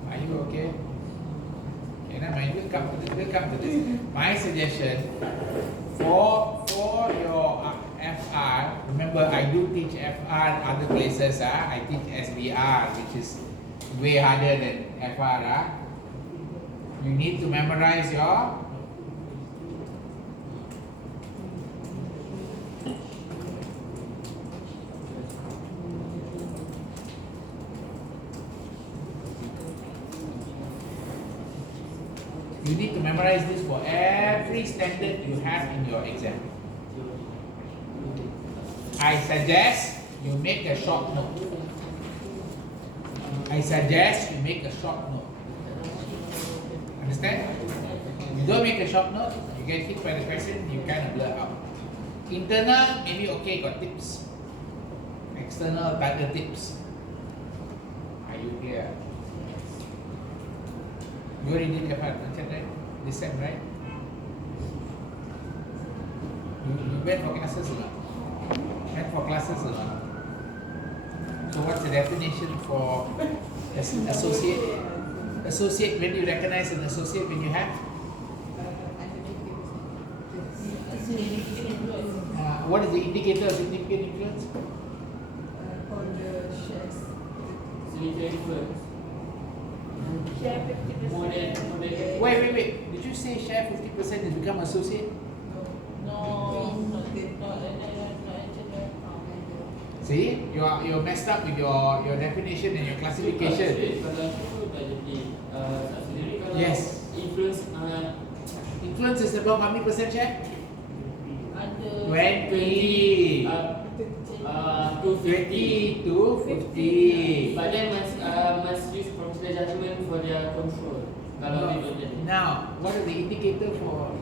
Are you okay? Okay, now mind, we'll come to this. My suggestion for your FR, remember I do teach FR other places. I teach SBR, which is way harder than FR. You need to memorize your You need to memorize this for every standard you have in your exam. I suggest you make a short note. I suggest you make a short note. Understand? You don't make a short note, you get hit by the question, you kind of blur out. Internal, maybe okay, got tips. External, better tips. Are you clear? You already did FR, right? This time, right? You went for classes or not? Went for classes or not? So what's the definition for associate? Associate, when you recognize an associate when you have? What is the indicator of significant influence? On the shares. Significant influence. Share 50%. More than Wait. Did you say share 50% has become associate? No, not They- actually. See, you're messed up with your definition and your classification. Kalau aku tak jadi subsidiary, kalau Yes. influence Influence is about how many percent share? Ada 20. 250. 20 to 50. But then must use professional judgment for their control. Kalau they don't jadi. Now, what are the indicator for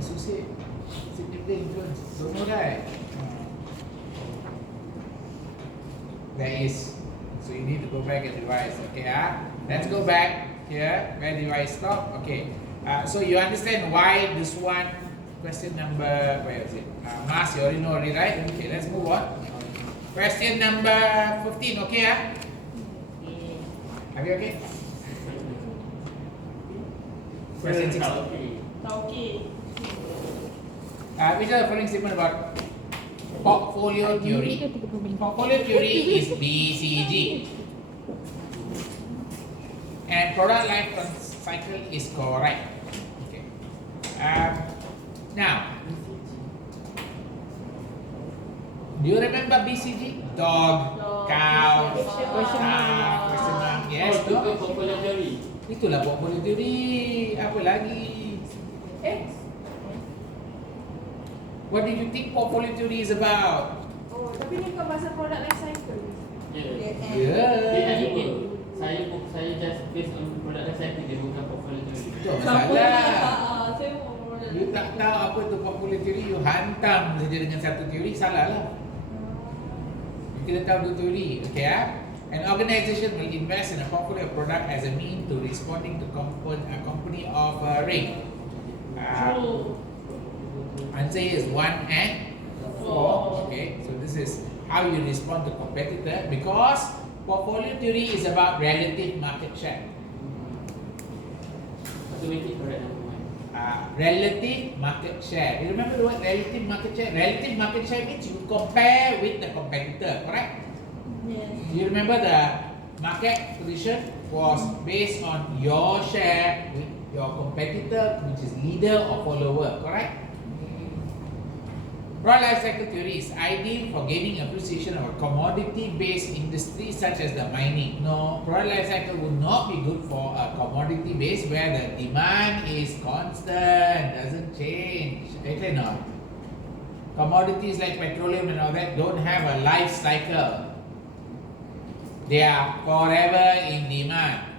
associate significant influence? Don't know, right? There is. So you need to go back and revise. Okay, let's go back here. Where did I stop? Okay. So you understand why this one, question number, where is it? Mass, you already know already, right? Okay, let's move on. Question number 15, okay? Are you okay? Question 16. Tauke. Which are the following statement about portfolio theory? Portfolio theory is BCG. And product life cycle is correct. Okay. Now, do you remember BCG? Dog, cow, Question question mark. Yes, Oh, itu dog. portfolio theory. Itulah portfolio theory. Apa lagi? What do you think portfolio theory is about? Oh, tapi ni kau pasal product life cycle. Yeah. Yeah. Saya just based on product life cycle, dia bukan portfolio theory. Itu Siapa masalah. nak? Saya mau product. You tak tahu apa itu portfolio theory, you hantam saja dengan satu teori, salah lah. You kena tahu dua teori, okay An organisation will invest in a portfolio of product as a mean to responding to company offering. True. Answer is 1 and 4. Okay, so this is how you respond to competitor, because portfolio theory is about relative market share. Automatic correct number one. Relative market share. You remember the word relative market share? Relative market share means you compare with the competitor, correct? Yes. You remember the market position was based on your share with your competitor, which is leader or follower, correct? Product life cycle theory is ideal for gaining appreciation of a commodity-based industry such as the mining. No, product life cycle would not be good for a commodity-based where the demand is constant, doesn't change. Okay, no. Commodities like petroleum and all that don't have a life cycle. They are forever in demand.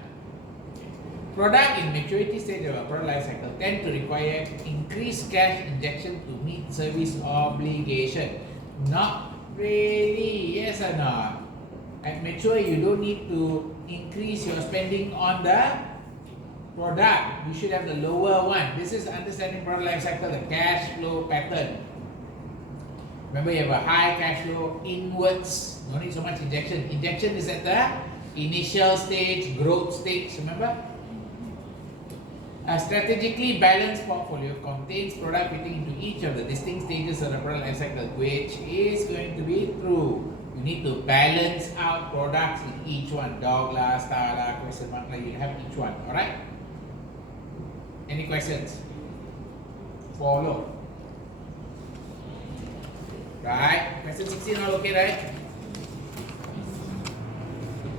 Product in maturity stage of a product life cycle tend to require increased cash injection to meet service obligation. Not really, yes or not? At mature, you don't need to increase your spending on the product. You should have the lower one. This is understanding product life cycle, the cash flow pattern. Remember, you have a high cash flow inwards. No need so much injection. Injection is at the initial stage, growth stage. Remember? A strategically balanced portfolio contains product fitting into each of the distinct stages of the product life cycle, which is going to be true. You need to balance out products in each one. Dog la, star la, question mark la, you have each one. Alright? Any questions? Follow. Right? Question 16 all okay, right?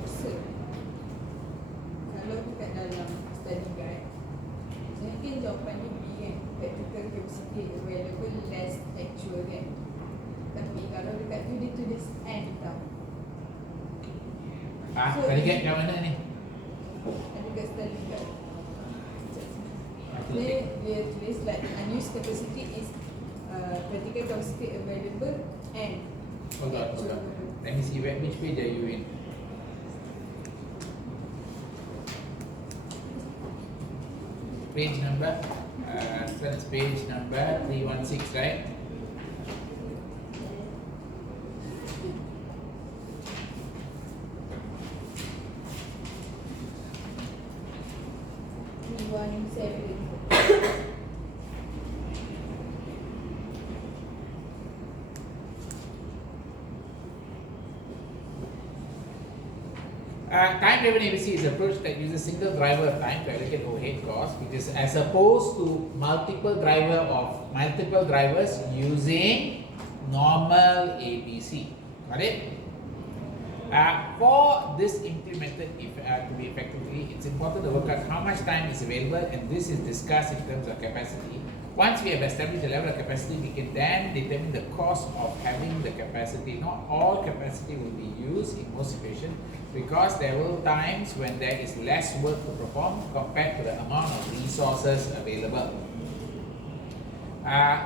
So, kalau dekat dalam study guide, saya yakin jawapannya B kan, practical capacity available less actual kan. Tapi kalau dekat tu dia tulis and tau. So, Study guide kat mana ni? Ada kat study guide. Aku tengok. Dia tulis like unused capacity is practical capacity available and Hold on. Let me see which page are you in. Page number, so it's page number 316, right? Time-driven ABC is an approach that uses single driver of time to allocate overhead costs, which is as opposed to multiple drivers using normal ABC. Got it? For this implemented to be effectively, it's important to work out how much time is available, and this is discussed in terms of capacity. Once we have established the level of capacity, we can then determine the cost of having the capacity. Not all capacity will be used in most situations because there will times when there is less work to perform compared to the amount of resources available.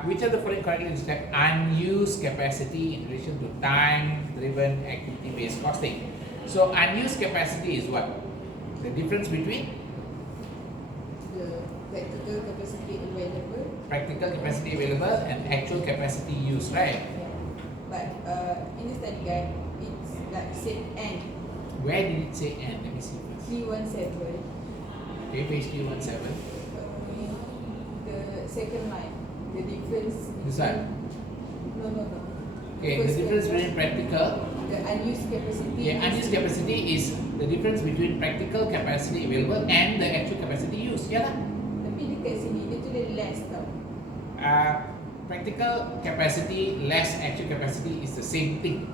Which of the following correctly describe unused capacity in relation to time-driven activity-based costing? So unused capacity is what? The difference between the practical capacity available. Practical capacity available and actual capacity used, right? Yeah. But in the study guide, it's like said and. Where did it say and? Let me see first. 317. Okay, page 317. The second line, the difference. This one? No. Okay, the First difference one, between practical. the unused capacity. Yeah, unused capacity is the difference between practical capacity available and the actual capacity used. Yeah lah. Tapi dekat sini dia tulis less tau. Practical capacity less actual capacity is the same thing.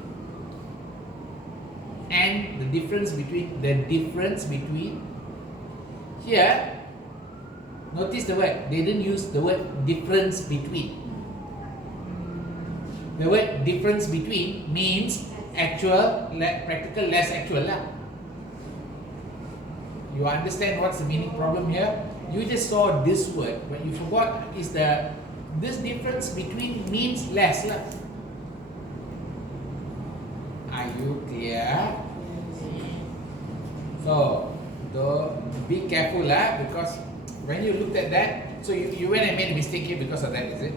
And the difference between here, notice the word, they didn't use the word difference between. The word difference between means actual, practical less actual lah. You understand what's the meaning problem here? You just saw this word, but you forgot is this difference between means less lah. Are you clear? So, be careful lah, because when you looked at that, so you went and made a mistake here because of that, is it?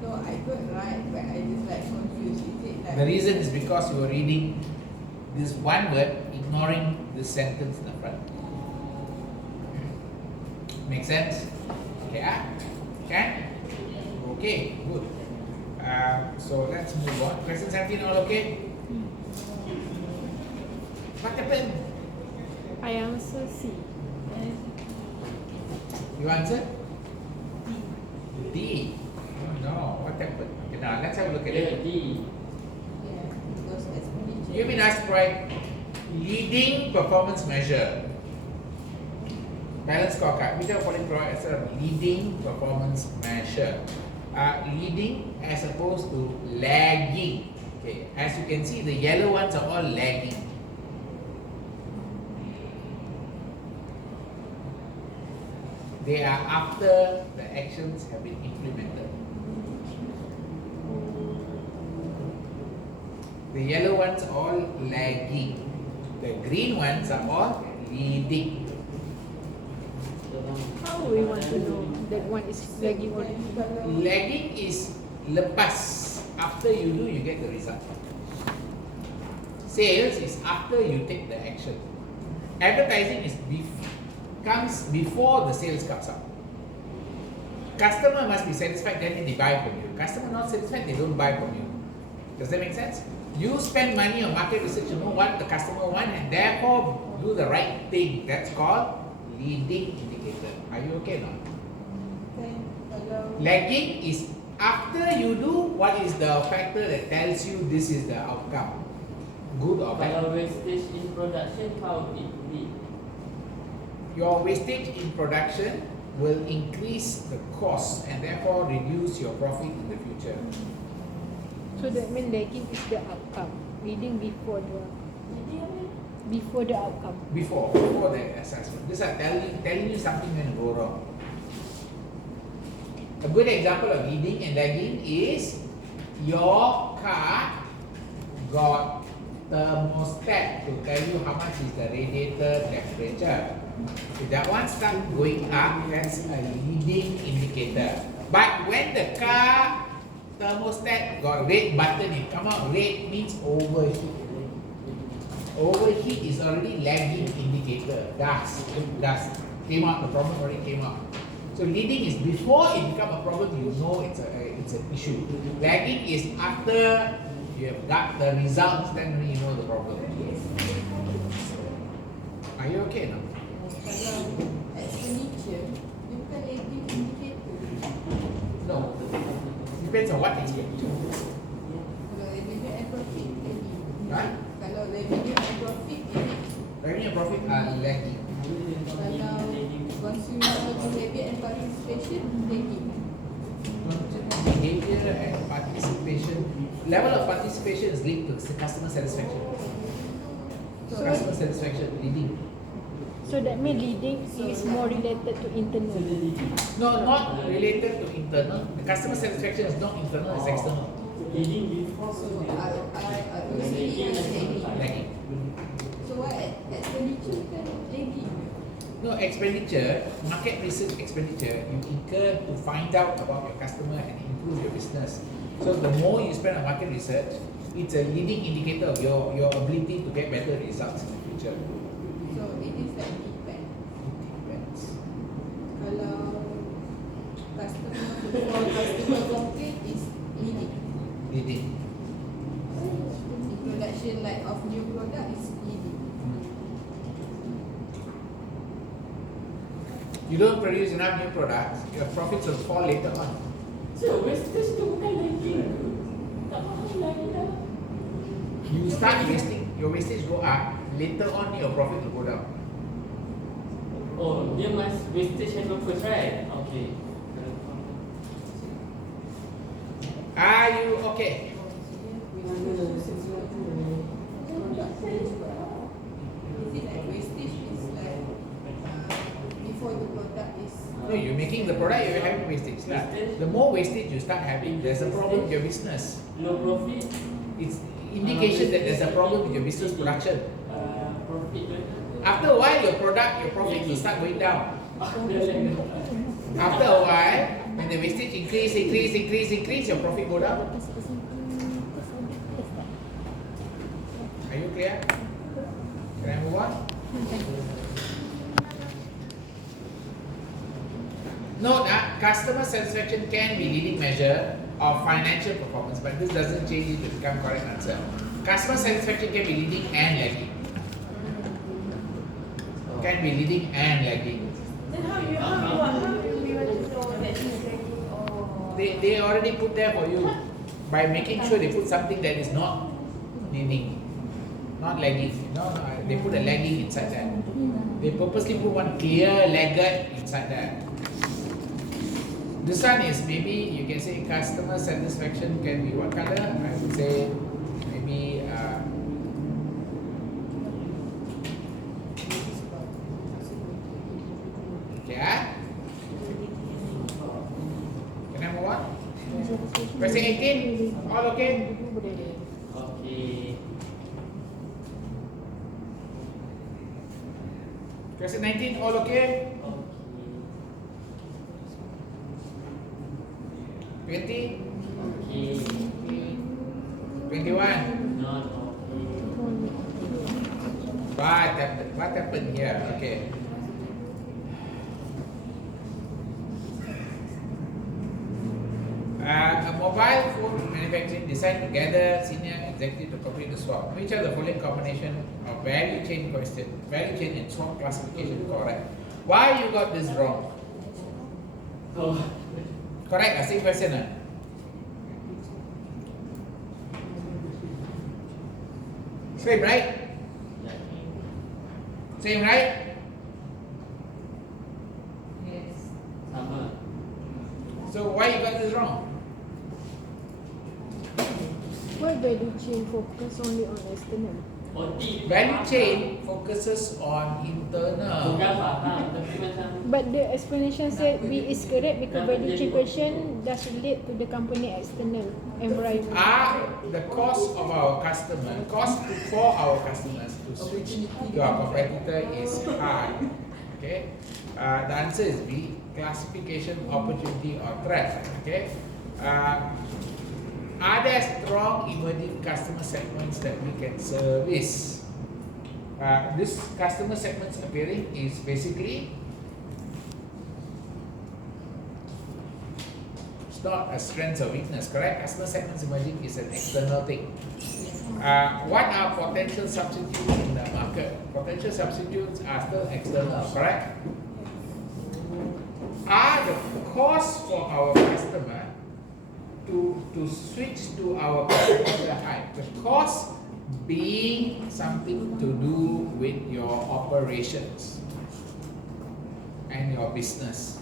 No, I got right, but I just like confused. Is it like The reason is because you were reading this one word, ignoring this sentence in the front. Make sense? Okay, okay? Okay, good. So let's move on. Question 17, all okay? What happened? I answer C. You answered? D. Oh no, what happened? Kenal lah. look at it. Yeah, because expenditure. You've been asked to write leading performance measure. Balance scorecard. We don't provide as a leading performance measure. Leading as opposed to lagging. Okay, as you can see, the yellow ones are all lagging. They are after the actions have been implemented. The yellow ones are all lagging. The green ones are all leading. How do we want to know that one is lagging or Lagging is lepas. After you do, you get the result. Sales is after you take the action. Advertising is comes before the sales comes up. Customer must be satisfied, then they buy from you. Customer not satisfied, they don't buy from you. Does that make sense? You spend money on market research to know what the customer wants and therefore do the right thing. That's called leading indicator. Are you okay now? Kan kalau Lagging is after you do, what is the factor that tells you this is the outcome? Good or bad? Kalau wastage in production, how it be? Your wastage in production will increase the cost and therefore reduce your profit in the future. so that means lagging is the outcome. Leading before the outcome. Before the assessment. These are telling you something going to go wrong. A good example of leading and lagging is your car got thermostat to tell you how much is the radiator temperature. If that one starts going up, that's a leading indicator. But when the car thermostat got red button, it come out red means overheat. Overheat is already lagging indicator. Dust came out. The problem already came out. So leading is before it become a problem. You know it's an issue. Lagging is after you have got the results. Then you know the problem. Are you okay now? kalau expenditure, dia bukan lagging indicator. No. Depends on what expenditure. Kalau revenue and profit, lagging. Right? Kalau revenue and profit, lagging. Revenue and profit are lagging. Kalau consumer behavior and participation, lagging. Behavior and participation. Level of participation is linked to customer satisfaction. So, Customer satisfaction leading. So that means leading is more related to internal. No, not related to internal. The customer satisfaction is not internal, it's external. Leading before so you see it as lagging. Lagging. So what expenditure kan lagging? No, expenditure, market research expenditure, you incur to find out about your customer and improve your business. So the more you spend on market research, it's a leading indicator of your ability to get better results in the future. So it is like depend. Depends. Kalau customer complaint is leading. Leading. Introduction like of new product is leading. You don't produce enough new products, your profits will fall later on. So wastage tu bukan lagging. Tak faham lagi dah. You start wasting, your wastage go up, later on your profit will go down. Oh, dia must wastage handle first, right? Okay. Are you okay? Is it like wastage is like before the product is No, you're making the product, you're having wastage. Lah. The more wastage you start having, there's a problem with your business. Low profit, It's indication that there's a problem with your business production. profit tu. After a while, your profit will start going down. Dia lag. After a while, when the wastage increase, your profit go down. Are you clear? Can I move on? Note that customer satisfaction can be leading measure of financial performance, but this doesn't change it to become correct answer. Customer satisfaction can be leading and lagging. Can be leading and lagging. Then how we want to know that she's lagging or They already put there for you. by making sure they put something that is not leaning, not lagging. They put a lagging inside that. They purposely put one clear laggard inside that. This one is maybe you can say customer satisfaction can be what color? I would say maybe okay. Can I move on? Question 18, all okay? Okay. Question 19, all okay? 20, Okay. 21. Not okay. What happened here? Okay. A mobile phone manufacturing decided to gather senior executive to complete the swap. Which are the following combination of value chain and swap classification correct? Why you got this wrong? Oh. Correct, same question. Same, right? Same, right? Yes. Sama. So why you got this wrong? Why value chain focus only on external? OT. Value chain focuses on internal. Bukan faham, tapi macam But the explanation said B is correct because value chain question does relate to the company external environment. The cost of our customer, for our customers to switch to our competitor is high. Okay, the answer is B, classification, opportunity or threat. Okay, are there strong emerging customer segments that we can service? This customer segments appearing is basically it's not a strength or weakness, correct? Customer segments emerging is an external thing. What are potential substitutes in the market? Potential substitutes are still external, correct? Are the costs for our customer to switch to our competitor high? The cost being something to do with your operations and your business.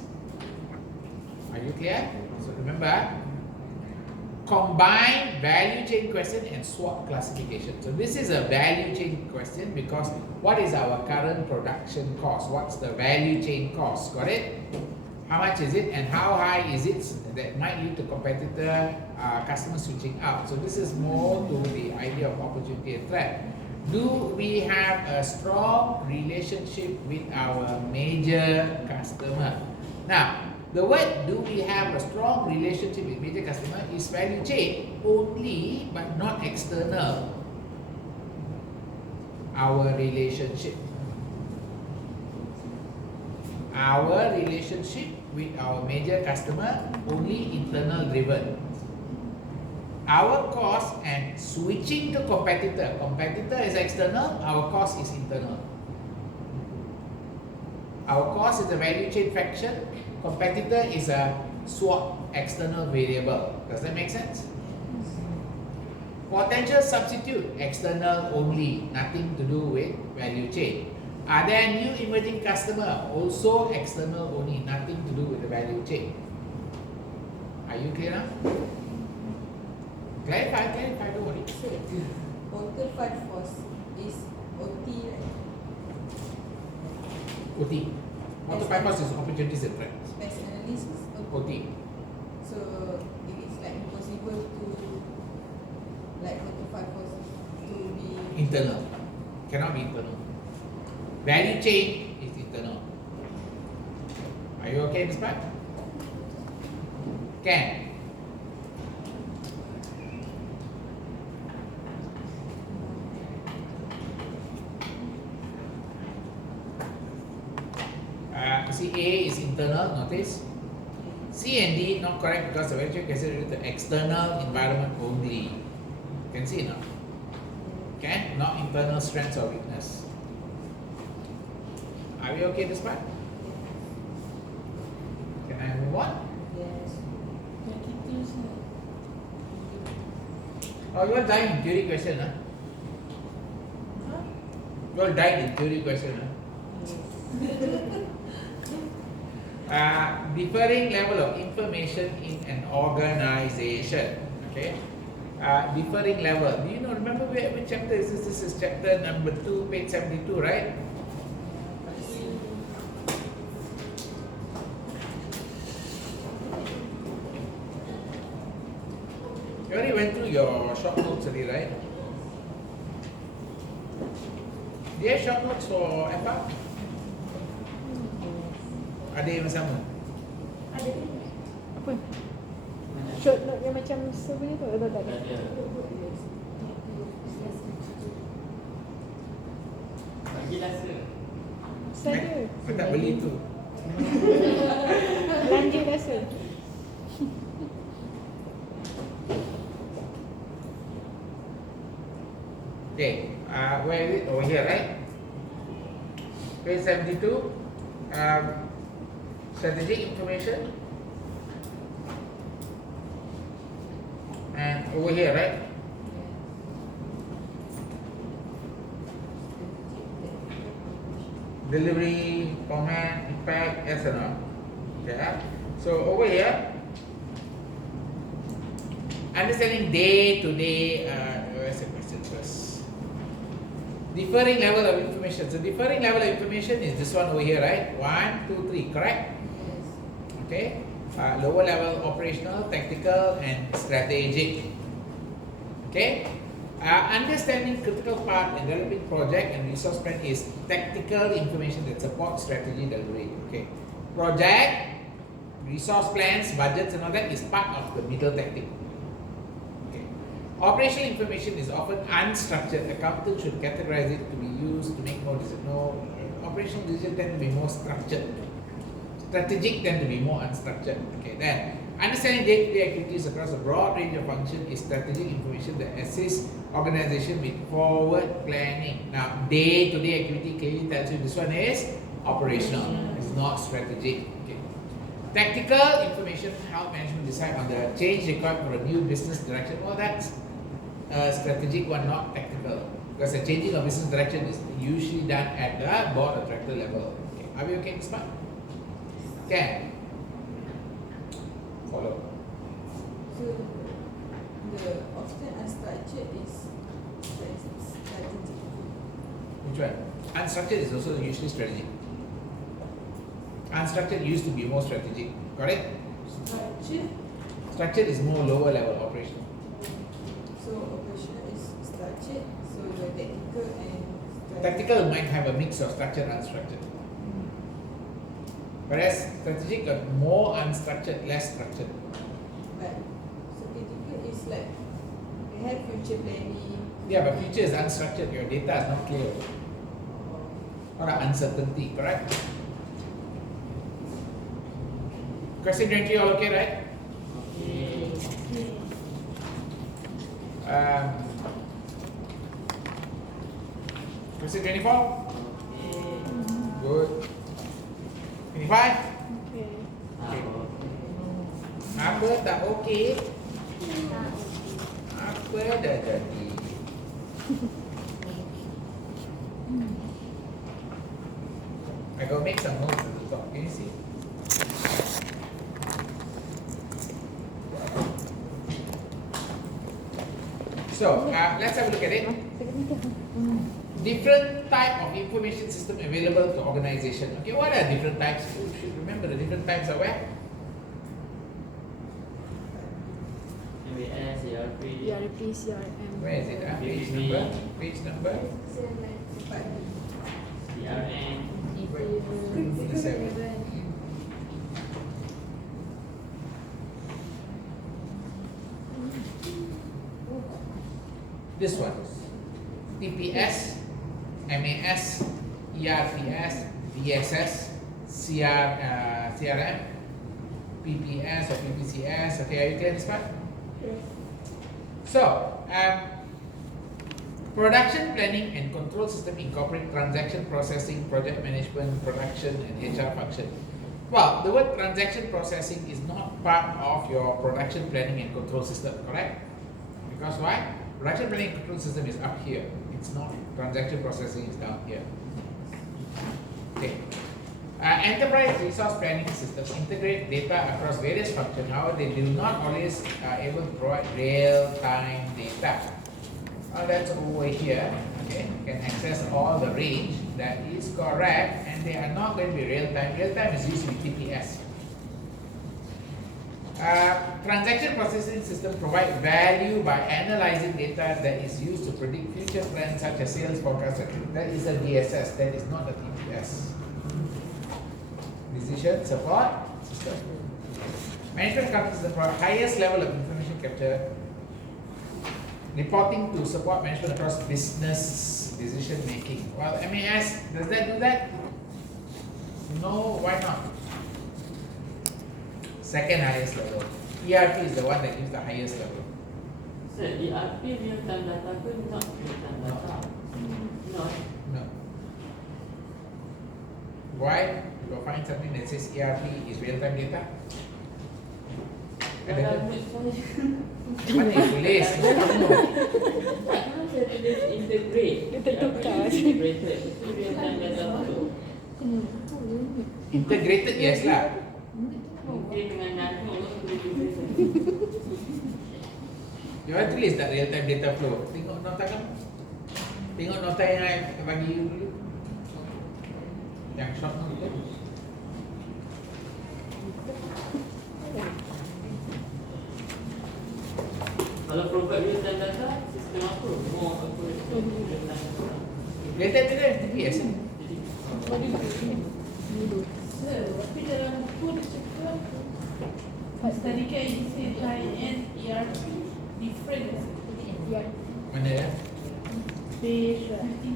Are you clear? So remember, combine value chain question and SWOT classification. So this is a value chain question because what is our current production cost? What's the value chain cost? Got it? How much is it and how high is it that might lead to competitor customer switching out? So this is more to the idea of opportunity and threat. Do we have a strong relationship with our major customer? Now, the word do we have a strong relationship with major customer is value chain only but not external. Our relationship with our major customer only internal driven. Our cost and switching to competitor is external, our cost is internal. Our cost is a value chain fraction, competitor is a SWOT external variable. Does that make sense? Potential substitute external only, nothing to do with value chain. Are there new emerging customer? Also external only, nothing to do with the value chain. Are you clear now? Clarify, don't worry. Total fund cost is OT, right? OT. Multiple cost is opportunities and threats. Space analyst is OT. So if it's like impossible to like total fund cost to be Internal. Cannot be internal. Value chain is internal. Are you okay in this part? Can. See, A is internal, notice. C and D not correct because the value chain is related to external environment only. Can see now? Okay, not internal strengths or weakness. Are we okay in this part? Can I move on? yes. Oh, you all died in theory question, huh? You all died in theory question, huh? Differing level of information in an organization. Okay. Differing level. Do you know? Remember which chapter is this? This is chapter number 2, page 72, right? You already went through your short notes already, right? Do you have short notes for FR? Ada yang sama? Ada. Apa? Short note yang macam sebelum tu atau tak ada? Bagi rasa. Saya. Saya tak beli tu. Belanja rasa. Okay, where is it? Over here, right? Page 72. Strategic information. And over here, right? Delivery, format, impact, yes or no? Okay. So over here, understanding day-to-day. Where's the question first? Differing level of information. So differing level of information is this one over here, right? 1, 2, 3, correct? Yes. Okay. Lower level operational, tactical, and strategic. Okay. Understanding critical part in developing project and resource plan is tactical information that supports strategy delivery. Okay. Project, resource plans, budgets, and all that is part of the middle tactic. Okay. Operational information is often unstructured. Accountants should categorize it to be used to make more decisions. No, operational decisions tend to be more structured. Strategic tend to be more unstructured. Okay, then understanding day-to-day activities across a broad range of functions is strategic information that assists organization with forward planning. Now, day-to-day activity clearly tells you this one is operational. It's not strategic. Okay. Tactical information help management decide on the change required for a new business direction. Well, that's a strategic one, not tactical. Because the changing of business direction is usually done at the board or director level. Okay. Are we okay, Smart? Okay. Follow. So the often unstructured is strategic. Which one? Unstructured is also usually strategic. Unstructured used to be more strategic, correct? Structure. Structured is more lower level operational. So operational is structured. So the tactical and Tactical might have a mix of structured and unstructured. Whereas strategic got more unstructured, less structured. But strategical is like they have future planning. Yeah, but future is unstructured. Your data is not clear. Or uncertainty, correct? Question 20, all okay, right? Okay. Question 24? Good. 25? Okay. Apa tak okey? Apa dah jadi? I go make some notes at the top. Can you see? So let's have a look at it. Different type of information system available to organization. Okay, what are different types? You should remember the different types are where? MBS, ERP, ERP, CRM. Where is it? Page BBB. number? Page number? CRM. 57. This one. TPS, MAS, ERPS, VSS, CRM, PPS or PPCS. Okay, are you clear this part? So, production planning and control system incorporate transaction processing, project management, production, and HR function. Well, the word transaction processing is not part of your production planning and control system, correct? Because why? Production planning control system is up here. It's not. Transaction processing is down here. Okay. Enterprise resource planning systems integrate data across various functions. However, they do not always able to provide real-time data. That's over here. Okay, you can access all the range. That is correct, and they are not going to be real-time. Real-time is usually TPS. Transaction processing system provide value by analyzing data that is used to predict future trends such as sales forecast. That is a DSS. That is not a TPS. Decision support system. Management accounting system for highest level of information capture, reporting to support management across business decision making. Well, MAS, does that do that? No, why not? Second highest level. ERP is the one that gives the highest level. Sir, ERP real-time data ke not real-time data? No. No. Why? You will find something that says ERP is real-time data. Dalam web saya. Mana yang tulis? Tak kenapa saya tulis integrate. Dia tertukar. Integrated. Itu real-time data tu. Integrated, yes lah. Mungkin dengan nano orang boleh tulis. You want tulis tak real-time data flow? Tengok nota kan? Tengok nota yang I bagi you dulu. Yang short tu. Kalau provide real-time data, sistem apa? More apa? Real-time data. Real-time data TPS. Jadi, Sir, tapi dalam buku dia cakap tadi kan you say high-end ERP different. Ya. Mana ya? Page 59.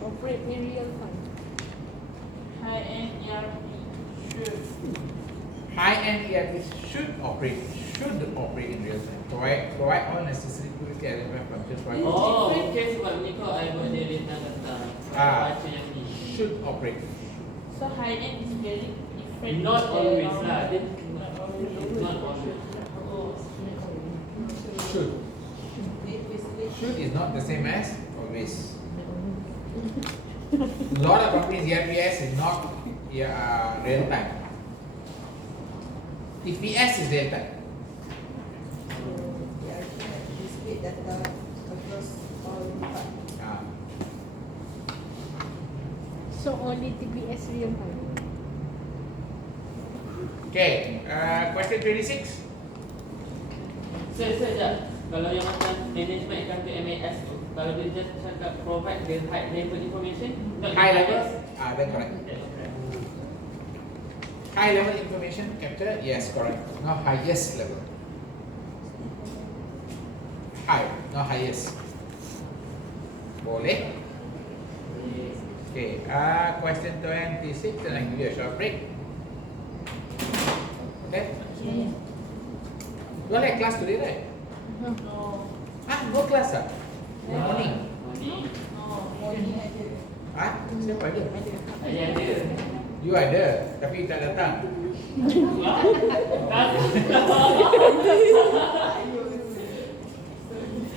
Operate in real time. High-end ERP sure. High-end ERP should operate in real time. Provide all necessary tools and relevant functions. oh, okay sebab ni kau I buat dia real-time data. Baca yang ni. Should operate. So high-end is very different. Not always lah. Dia Not always. not always. Oh. Should. Should is not the same as always. A lot of companies ERPS is not real time. TPS is real time. Display data across all departments. So only TPS real time. Okay, question 26. Sekejap. Kalau yang macam management accounting MAS tu, kalau dia just cakap provide the high level information, not High level? DPS. That's correct. High level information capture? Yes, correct. Not highest level. High, not highest. Boleh? Okay, question 26, and I'll give you a short break. Okay? You all had class today, right? No. No class ah? Morning. Morning. No. Morning ada. Siapa ada? Ayah dia. You ada, tapi you tak datang.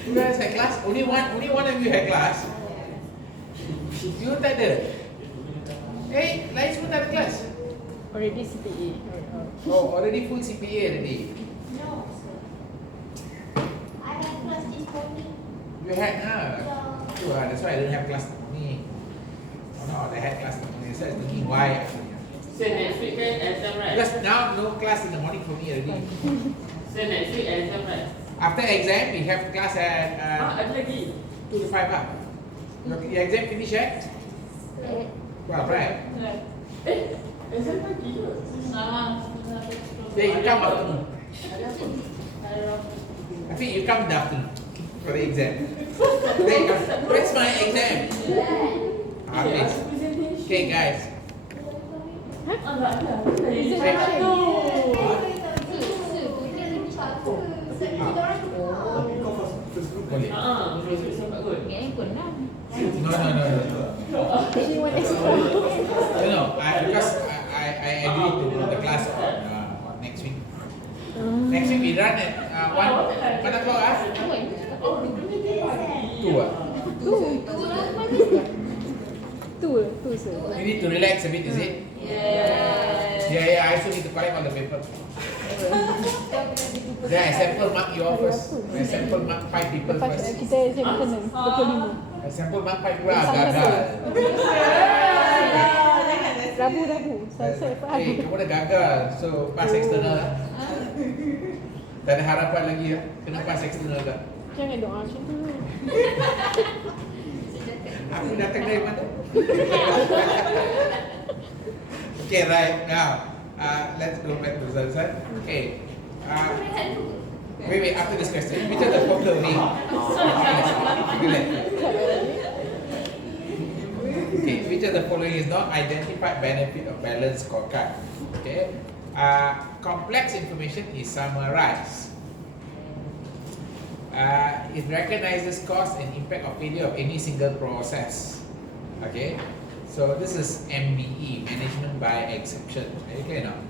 You guys had class? Only one of you had class. You tak ada. Lain semua tak ada kelas. Already CPA. Oh, already full CPA already. No, sir. I had class this morning. You had Yeah. that's why I don't have class ni. Oh no, they had class in the morning. So I was thinking why actually. So next week kan exam right? Because now no class in the morning for me already. So next week exam right? After exam, we have class at Ada lagi. 2 to 5 lah. Your exam finish at 12, right? Exam pagi ke? Then you come afternoon. I think you come in the afternoon for the exam. Then you come, where's my exam? Habis. Okay guys. Boleh. Sebab kot. No. She want extra. No, because I agreed to do the class on next week. we run at 1 o'clock. Oh, Two. Tu sir. You need to relax a bit, is it? Yes. Yeah. I also need to collect all the paper. Then I sample mark you all first. I sample mark 5 people Lepas first. kita semifinal 25. I sample mark 5 people. Gagal. Rabu. Selasa Fahad. Hey, kamu dah gagal. So pass external lah. Tak ada harapan lagi lah. Kena pass external tak? Jangan doa macam tu. Aku datang dari mana? Okay, right now, let's go back to Zalzal. Okay, wait. After this question, which are the following? Okay, which of the following is not identified benefit of balance scorecard? Okay, complex information is summarized. It recognizes cost and impact of failure of any single process. Okay, so this is MBE, management by exception. Are you clear now?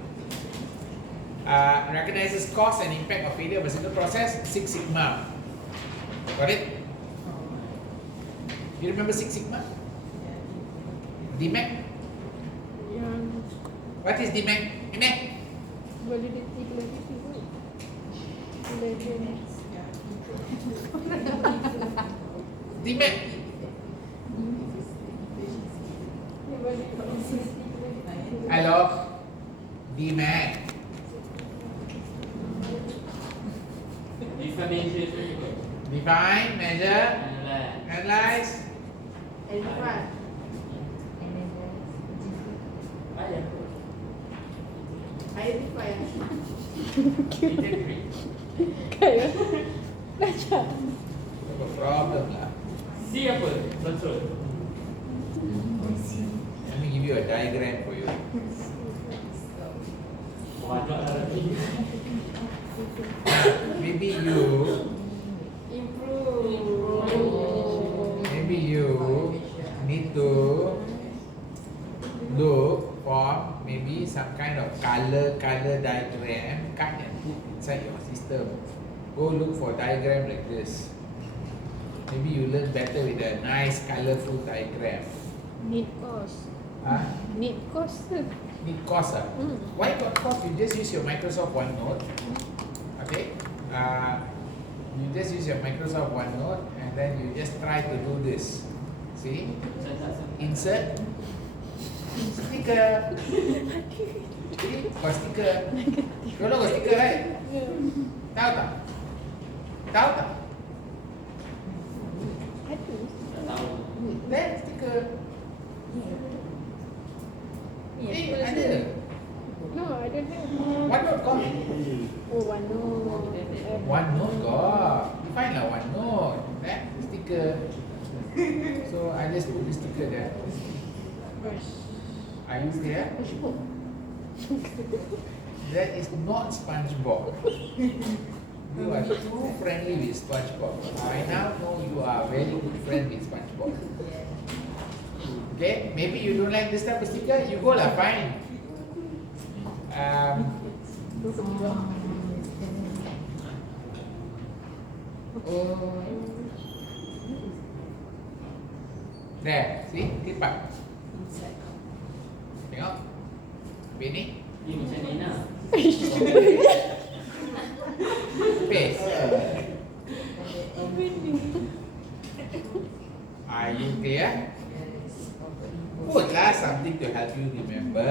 Recognizes cost and impact of failure of a single process, Six Sigma. Got it? You remember Six Sigma? DMAC? Yang What is DMAC? DMAC? validity clarity. Legend. DMAC? Hello? DMAC. Definition. Define, measure, Analyze. analyze. Integrate. Kaya. Baca. No problem lah. C apa? Control. Let me give you a diagram for you. Banyak lagi. Maybe you need to look for maybe some kind of color diagram, cut and put inside your system. Go look for diagram like this. Maybe you learn better with a nice colorful diagram. Need cost. Huh? Need cost tu. Need cost ah? Why got cost? You just use your Microsoft OneNote. Okay? You just use your Microsoft OneNote and then you just try to do this. See? Insert sticker. See? Got sticker. You know got sticker, right? Tahu tak? Tahu tak? Ada. Tak tahu. Then sticker. Ada. No, I don't have. OneNote got. Oh, OneNote. OneNote got. You find lah OneNote. That sticker. So I just put this sticker there. Are you clear? That is not SpongeBob. You are too friendly with SpongeBob. I now know you are very good friend with SpongeBob. Okay, maybe you don't like this type of sticker, you go lah, fine. There, see, tipak. Tengok. Habis ni, Ni macam ni lah. paste. Are you clear? Put lah something to help you remember.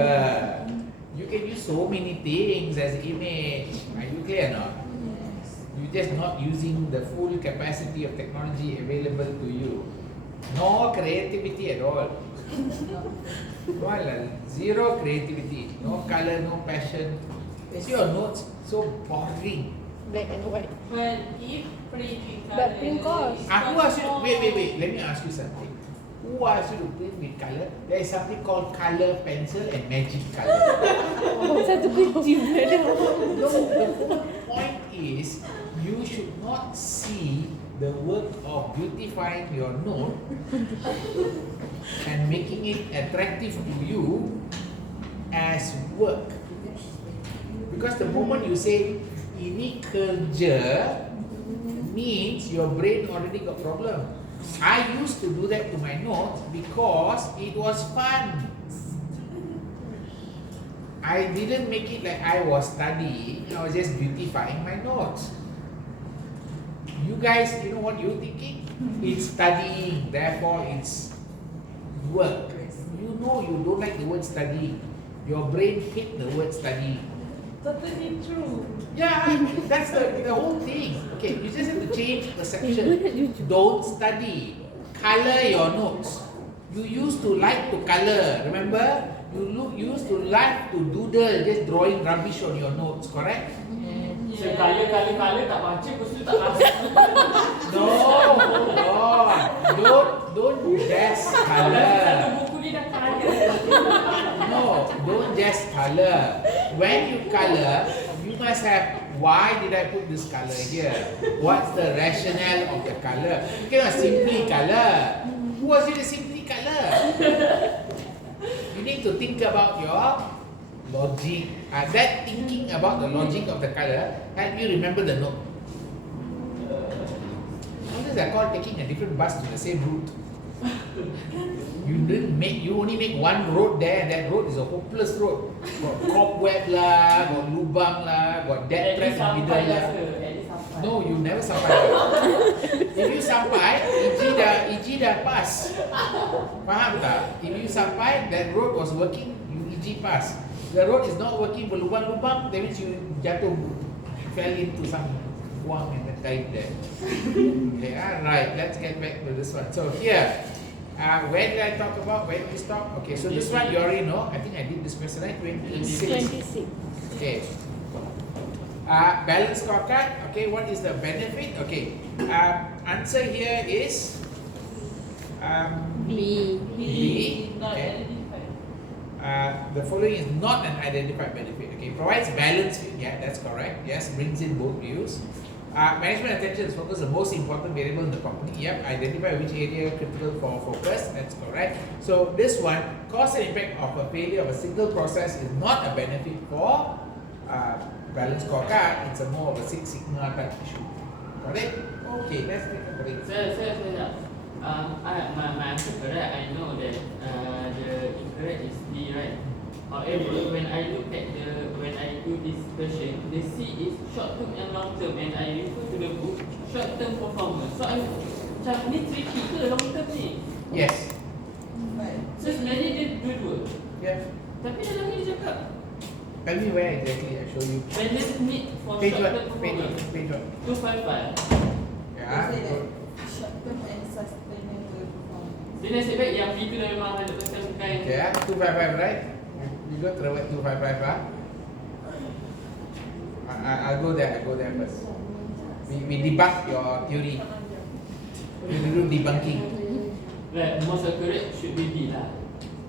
You can use so many things as image. Are you clear or not? You just not using the full capacity of technology available to you. No creativity at all. Well, zero creativity. No color, no passion. See your notes so boring. Black and white. But if print But print cost. Who asked you to, wait. Let me ask you something. Who asked you to print with color? There is something called color pencil and magic color. Oh, satu kunci. No, the whole point is you should not see the work of beautifying your note and making it attractive to you as work. Because the moment you say ini kerja means your brain already got problem. I used to do that to my notes because it was fun. I didn't make it like I was studying, I was just beautifying my notes. You guys, you know what you're thinking? It's studying, therefore it's work. You know you don't like the word studying. Your brain hates the word studying. Totally true. Yeah, that's the whole thing. Okay, you just have to change perception. Don't study. Color your notes. You used to like to color, remember? You used to like to doodle, just drawing rubbish on your notes, correct? So kala tak baca, lepas tu tak rasa. No, don't just Satu color. buku ni dah kaya. No, don't just color. When you color, you must have why did I put this color here? What's the rationale of the color? You cannot simply color. Who was you to simply color? You need to think about your logic. That thinking about the logic of the color help you remember the note. All these are called taking a different bus to the same route. You only make one road there, and that road is a hopeless road. Got cobweb lah, got lubang lah, got dead trap in the middle lah. No, you never sampai. If you sampai, EG dah pass. Faham tak? If you sampai, that road was working, you EG pass. The road is not working, berlubang-lubang, that means you jatuh, fell into some buang and then died there. Okay, right, let's get back to this one. So here, where did I talk about? Where did we stop? Okay, so this one you already know. I think I did this question, right? 26. Okay. Balance scorecard. Okay, what is the benefit? Okay. Answer here is B. Not Okay. identified. The following is not an identified benefit. Okay, provides balance. Yeah, that's correct. Yes, brings in both views. Management attention is focused on the most important variable in the company. Yep, identify which area critical for focus. That's correct. So this one, cost and impact of a failure of a single process is not a benefit for balance scorecard. It's a more of a Six Sigma type issue. Got it? Okay, let's take a break. Saya. My answer correct. I know that the incorrect is D, right? However, when I look at when I do this question, the C is short term and long term, and I refer to the book short term performance. So I macam ni tricky ke long term ni? Yes. So sebenarnya dia dua-dua. Yeah. Tapi dalam ni dia cakap Tell me where exactly. I show you. balance meet for Page short what? term Page performance. what? Page what? 255. Yeah. Say that short term and sustainable performance. Dia nasib baik yang itu dah memang 100% bukan. Okay, 255, right? You go to the word 255, I'll go there first. We debug your theory. We do debunking. Right, most accurate should be B lah.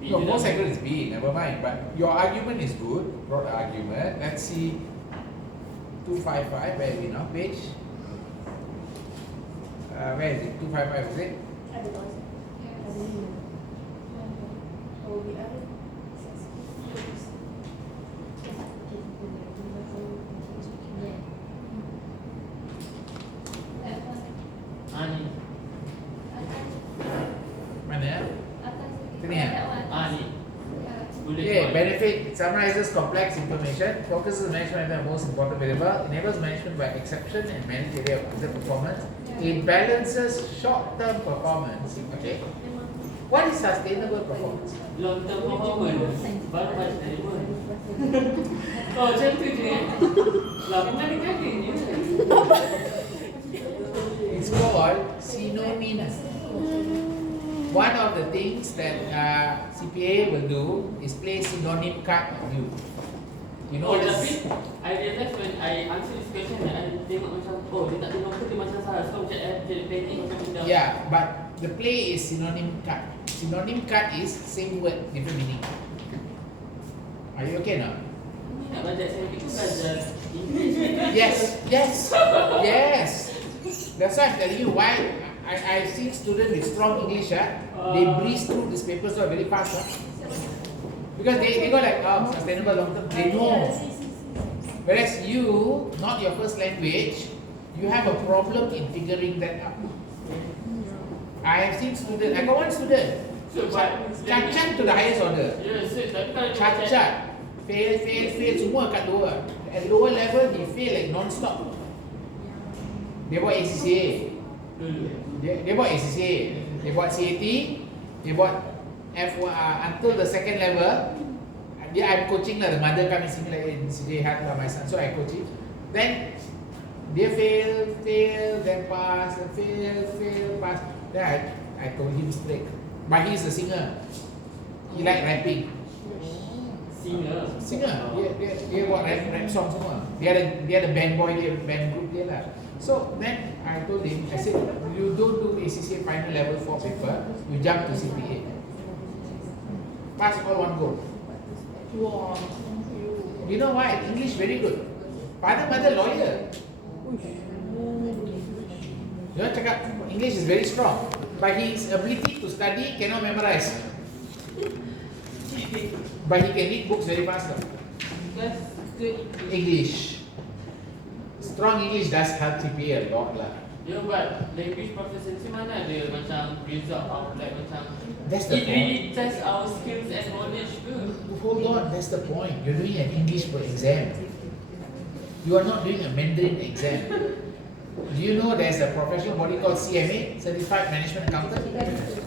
B No, tu most dah- accurate is B, never mind. But your argument is good, broad argument. Let's see 255, where are we now? Page? Where is it? 255, is it? Ni. Mana? Sini ya? Ni. Boleh Okay, buat. benefit summarizes complex information, focuses management on the most important variable, enables management by exception and manage area of user performance. It balances short-term performance. Okay. What is sustainable performance? Long term performance. Baru baca dari pun. Oh, macam tu je. Lah, memang dia kata je. It's called synonyms. One of the things that CPA will do is play synonym card on you. You know Oh, this? tapi I realize when I answer this question, I tengok macam, oh, dia tak tengok ke dia macam salah. So, macam jadi panic macam tidak. Yeah, but the play is synonym card. Synonym card is same word, different meaning. Are you okay now? Ni nak belajar saya itu belajar English. Yes, yes, yes. That's why I'm telling you why I've seen students with strong English, they breeze through this paper so very fast. Because they go like, oh, sustainable long term. They know. Whereas you, not your first language, you have a problem in figuring that out. I have seen students, I got one student, So, but cacat to the highest order. Ya, so tapi kalau dia macam Cacat, fail, semua kat lower. At lower level, he fail like non-stop. Dia buat ACCA, dia buat ACCA, dia buat CAT, dia buat until the second level. I'm coaching lah, the mother come in CJ had my son, so I coach him. Then dia fail, then pass, fail, pass. Then I told him straight. But he's a singer. He like rapping. Singer. Dia buat rap song semua. Dia ada band boy dia, band group dia lah. So then I told him, I said, you don't do ACCA final level 4 paper, you jump to CPA. Pass all one go. Wow. You know why? English very good. Father, mother, lawyer. You know, cakap English is very strong, but his ability to study cannot memorize. But he can read books very fast. That's good. English. Strong English does help CPA a lot lah. Ya, but language proficiency mana ada macam result of like macam That's the it really tests our skills and knowledge ke? Hold on, that's the point. You're doing an English exam. You are not doing a Mandarin exam. Do you know there's a professional body called CMA, Certified Management Accountant?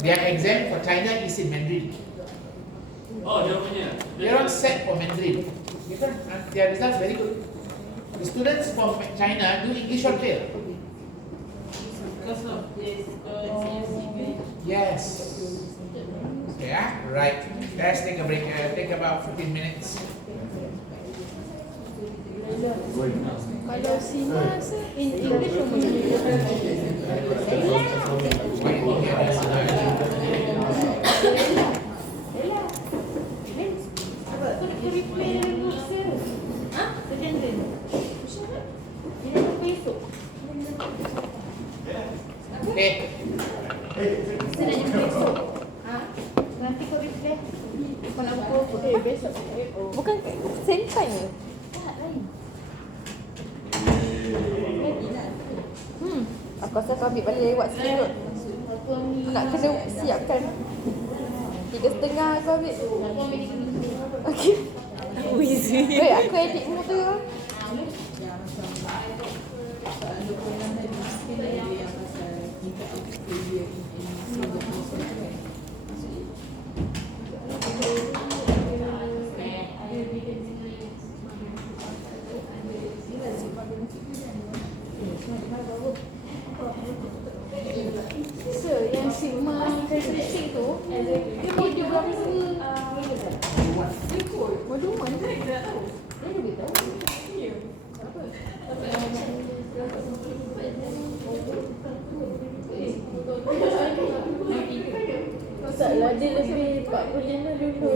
Their exam for China is in Mandarin. Oh, dia punya. They're not set for Mandarin. Their results very good. The students from China do English or fail. Because of this, Yes. Yeah, right. Let's take a break. Take about 15 minutes. Kalau Sina in English or Malay? Okay. Nanti kau reply. Kau nak buku apa? Besok. Bukan same time ke? Tak lain. Aku rasa kau ambil balik lewat sikit kot. Nak kena siapkan 3:30 aku ambil. Okey. Weh, aku edit muka kau. So, yang sigma karakteristik tu, dia mau dia berapa modul mana? Dia lebih tahu. Masalah dia lebih 45 dulu.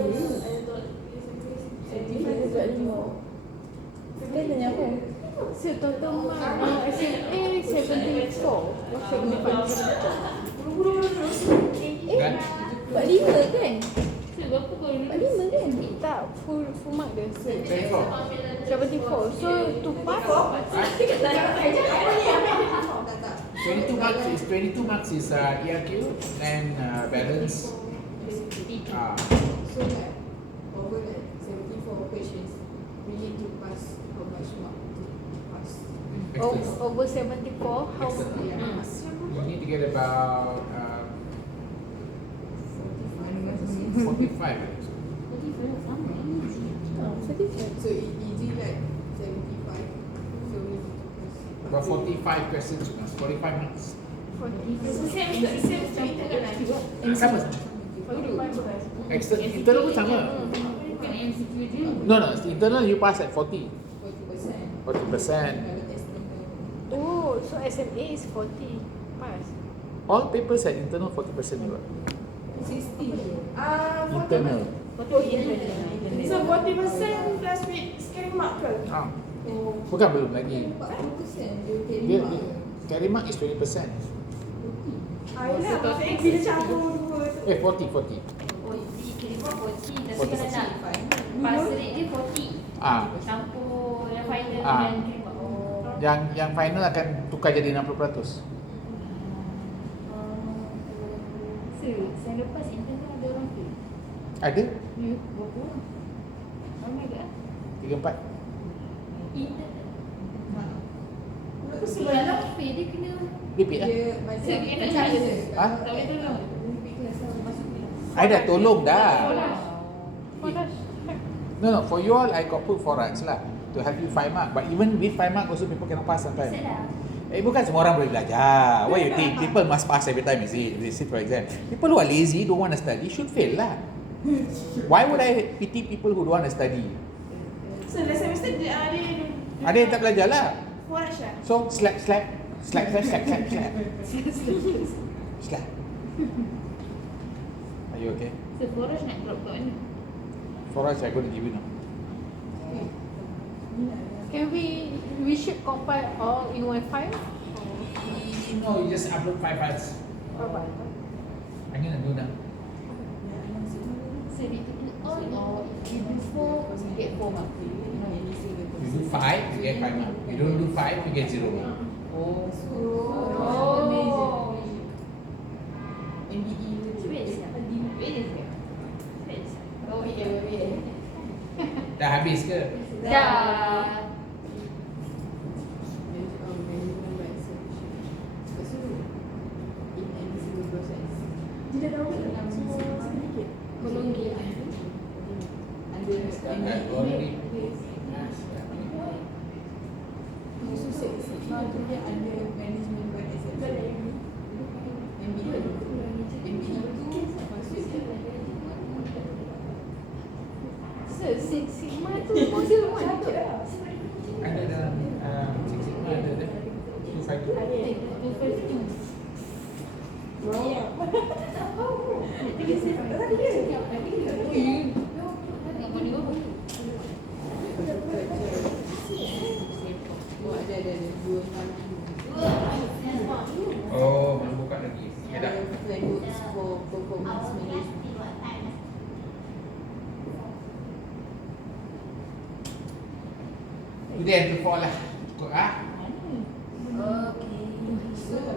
Dia juga 5. Dia tanya apa? So, total mark SMA 74. 75. Kan? 45 kan? Berapa kau 45 kan? Tak, full mark dia. 74. So, to pass. 22 marks is ERQ and balance. So like over like 74 questions, we need to pass how much mark to pass. Over 74, how? You need to get about 45. So easy like 75. So we need to pass. About 45 questions, 45 marks. Sama. Internal pun sama. No, internal you pass at 40. 40%. 40%. Oh, so SMA is 40. Pass. All papers at internal 40% juga. 60. Internal. So 40% plus with scary mark ke? Bukan, belum lagi. 40% Dia carry mark is 20%. Ayolah, maksudnya bila campur dua tu. 40. Oh, kira 40. Tapi kalau nak pass rate dia 40. Ah. Campur yang final Yang final akan tukar jadi 60%. Saya lepas intern tu ada orang tu. Ada? You berapa orang? Ramai ke? 3-4. Intern. Aku Kalau pay dia kena Repeat lah. Dia macam Saya kena macam charge. ada. Ha? tak boleh tolong. Repeat kelas sama masuk kelas. I dah tolong dah. No, for you all I got put forage lah to help you 5 mark. But even with 5 mark also people cannot pass sometimes. Bukan semua orang boleh belajar. Why you think people must pass every time? Is it? They sit for exam. People who are lazy, don't want to study, should fail lah. Why would I pity people who don't want to study? So last semester dia Ada yang tak belajar lah. forage lah. So slap. Slap. Are you okay? So forage nak drop kat mana? Forage I going to give you now. Can we should compile all in one file? No, you just upload 5 files. I'm gonna do that. So we take all or if you do 4, you get 4 mark. You do 5, you get 5 mark. You don't do 5, you get 0 mark. Oh. MBE So where is it? Where is it? Oh, wait. Dah habis ke? Dah. Tolong dia. Setakat already. Six Sigma tu modul mana tu? Ada dalam Six Sigma ada dah. 252. Oh, belum buka lagi. Ya dah. Today and before lah. Cukup ah.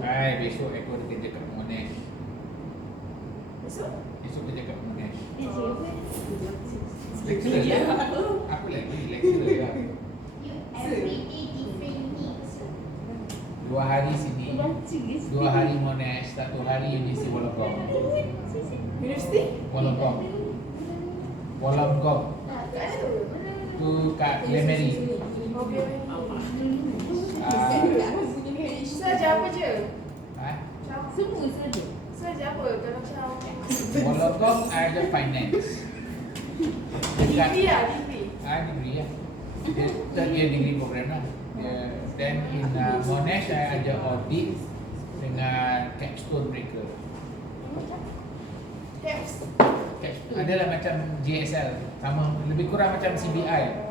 Hai, besok aku ada kerja kat Monash. Besok kerja kat Monash. Lecturer lah. Aku lagi lecturer lah. 2 hari sini, 2 hari Monash, 1 hari Universiti Wollongong. University? Wollongong. Tu kat Lemeri. Saja apa je? Ha? Semua saja. Saja apa? Kalau macam Wollongong ada finance. Dekat degree lah, degree. degree lah. Dia third year degree program lah. Then in Monash saya ajar audit dengan capstone mereka. Caps. Adalah macam JSL, sama lebih kurang macam CBI.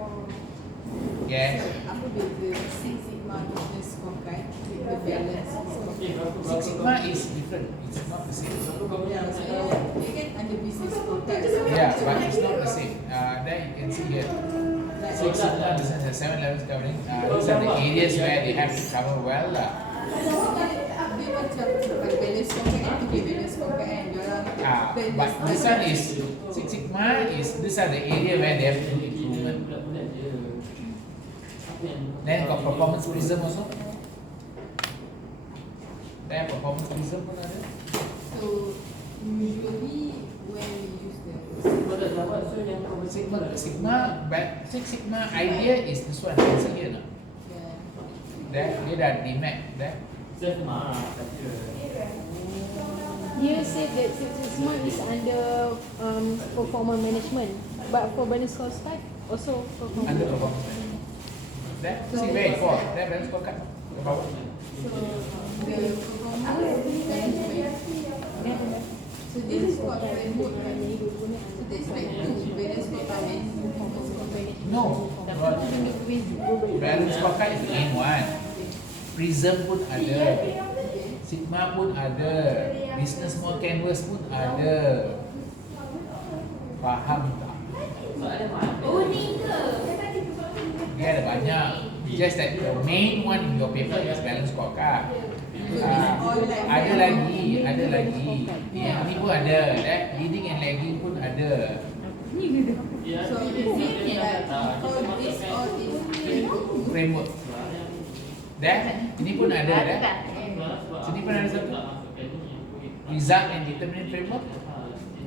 Yes. Apa beza Six Sigma business scorecard with the balance scorecard? Six Sigma is different. It's not the same. Dia kan ada business scorecard. Yeah, but it's not the same. Then you can see here. Six Sigma business has 7 levels covering. These are the areas where they have to cover well lah. Dia macam balance scorecard kan, tiga balance scorecard kan. But this one is Six Sigma is these are the area where they have to do improvement. Then got performance prism also. Then performance prism pun ada. So usually when we use the Six Sigma idea is this one. You can see here now. yeah. Dia dah DMAC. You said that Six Sigma is under performance management, but for balance scorecard also performance. Under performance management. That see where it falls. That balance scorecard. The power. So the performance management. So this is what framework right? So this is like two balance scorecard and performance scorecard. No. Balance scorecard is the main one. Prism pun ada. Sigma pun ada. Business Small Canvas pun ada. Faham tak? Oh, ni ke? Dia ada banyak. Just that the main one in your paper is balance scorecard. Ada lagi. Yang ni pun ada, leading and lagging pun ada. So is it like all this Framework. Ini pun ada, Sini pun ada satu. Result and determinant framework.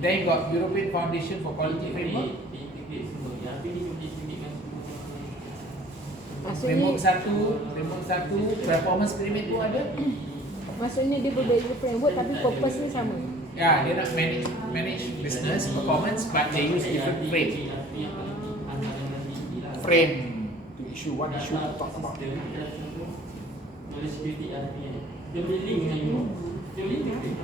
Then you got European Foundation for Quality Framework. Framework satu, performance pyramid tu ada. Maksudnya dia berbeza framework tapi purpose ni sama. Ya, dia nak manage business performance, but they use different frame to issue one issue to talk about. Knowledge security dia boleh link dengan you. Dia boleh integrate.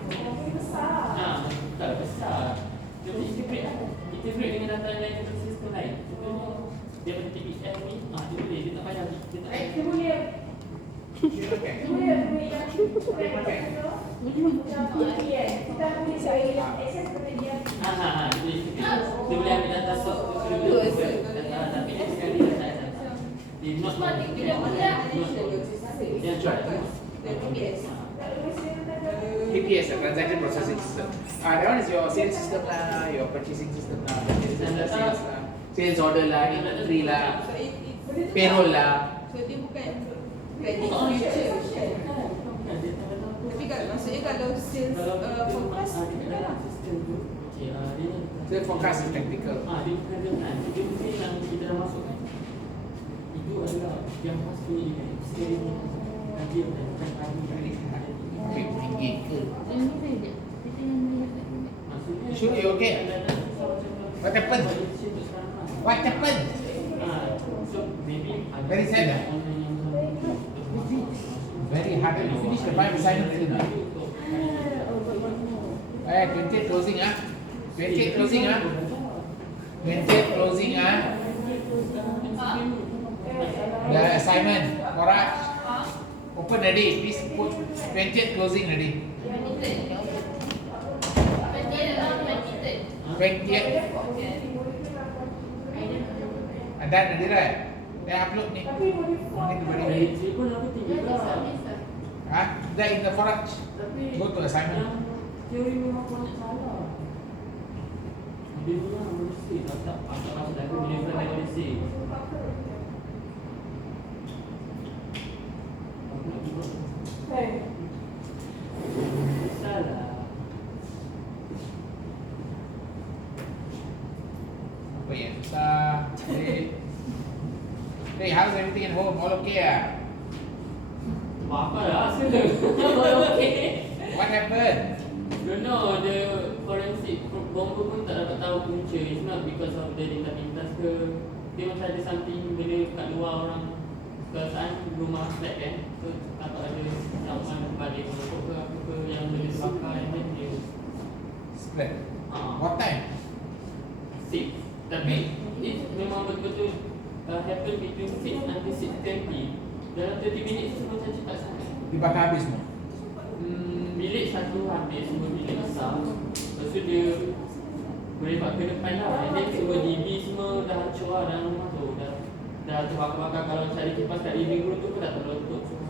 Tak besar. Dia boleh integrate dengan data lain dari sistem lain. Contohnya dia ada TPS ni, dia boleh, dia tak payah. Dia boleh. Dia boleh ambil data source. Tapi sekali dia not TPS, transaction processing system. That one is your sales system lah, your purchasing system lah, sales order lah, inventory lah, payroll lah. So dia bukan predict future. Tapi maksudnya kalau sales forecast Sales forecast is technical. Dia bukan dengan dia mungkin yang kita dah masuk kan. Itu adalah yang pasti sekali nanti akan kami Tinggi ke? Sure, you okay? What happened? What happened? So maybe Very sad. Very hard to finish the 5 assignments soon. 28 closing 28 closing 28 closing The assignment, Koraj. Open ready, please put 20th closing ready. 20th. Ada ready right? Saya upload ni. That in the forage. Go to assignment. Teori memang banyak salah. Dia punya mesti tak masuk dalam bila nak mesti. Salah. Apa yang susah? Hey, how's everything at home? All okay Apa lah? All okay. What happened? Don't know, the forensic bomber pun tak dapat tahu punca. It's not because of the data pintas ke. Dia macam ada something benda kat luar orang perasaan rumah flat kan. So takut ada someone balik merokok ke apa ke yang boleh terbakar and then dia Split. What time? 6. Tapi it memang betul-betul happen between 6 until 6:30. Dalam 30 minit tu macam cepat sangat. Dibakar habis semua. Bilik satu habis, semua bilik besar. Lepas tu dia berebak ke depan lah. And then semua DB semua dah hancur lah dalam rumah tu. Dah terbakar-bakar. Kalau cari kipas kat living room tu pun dah terletup semua.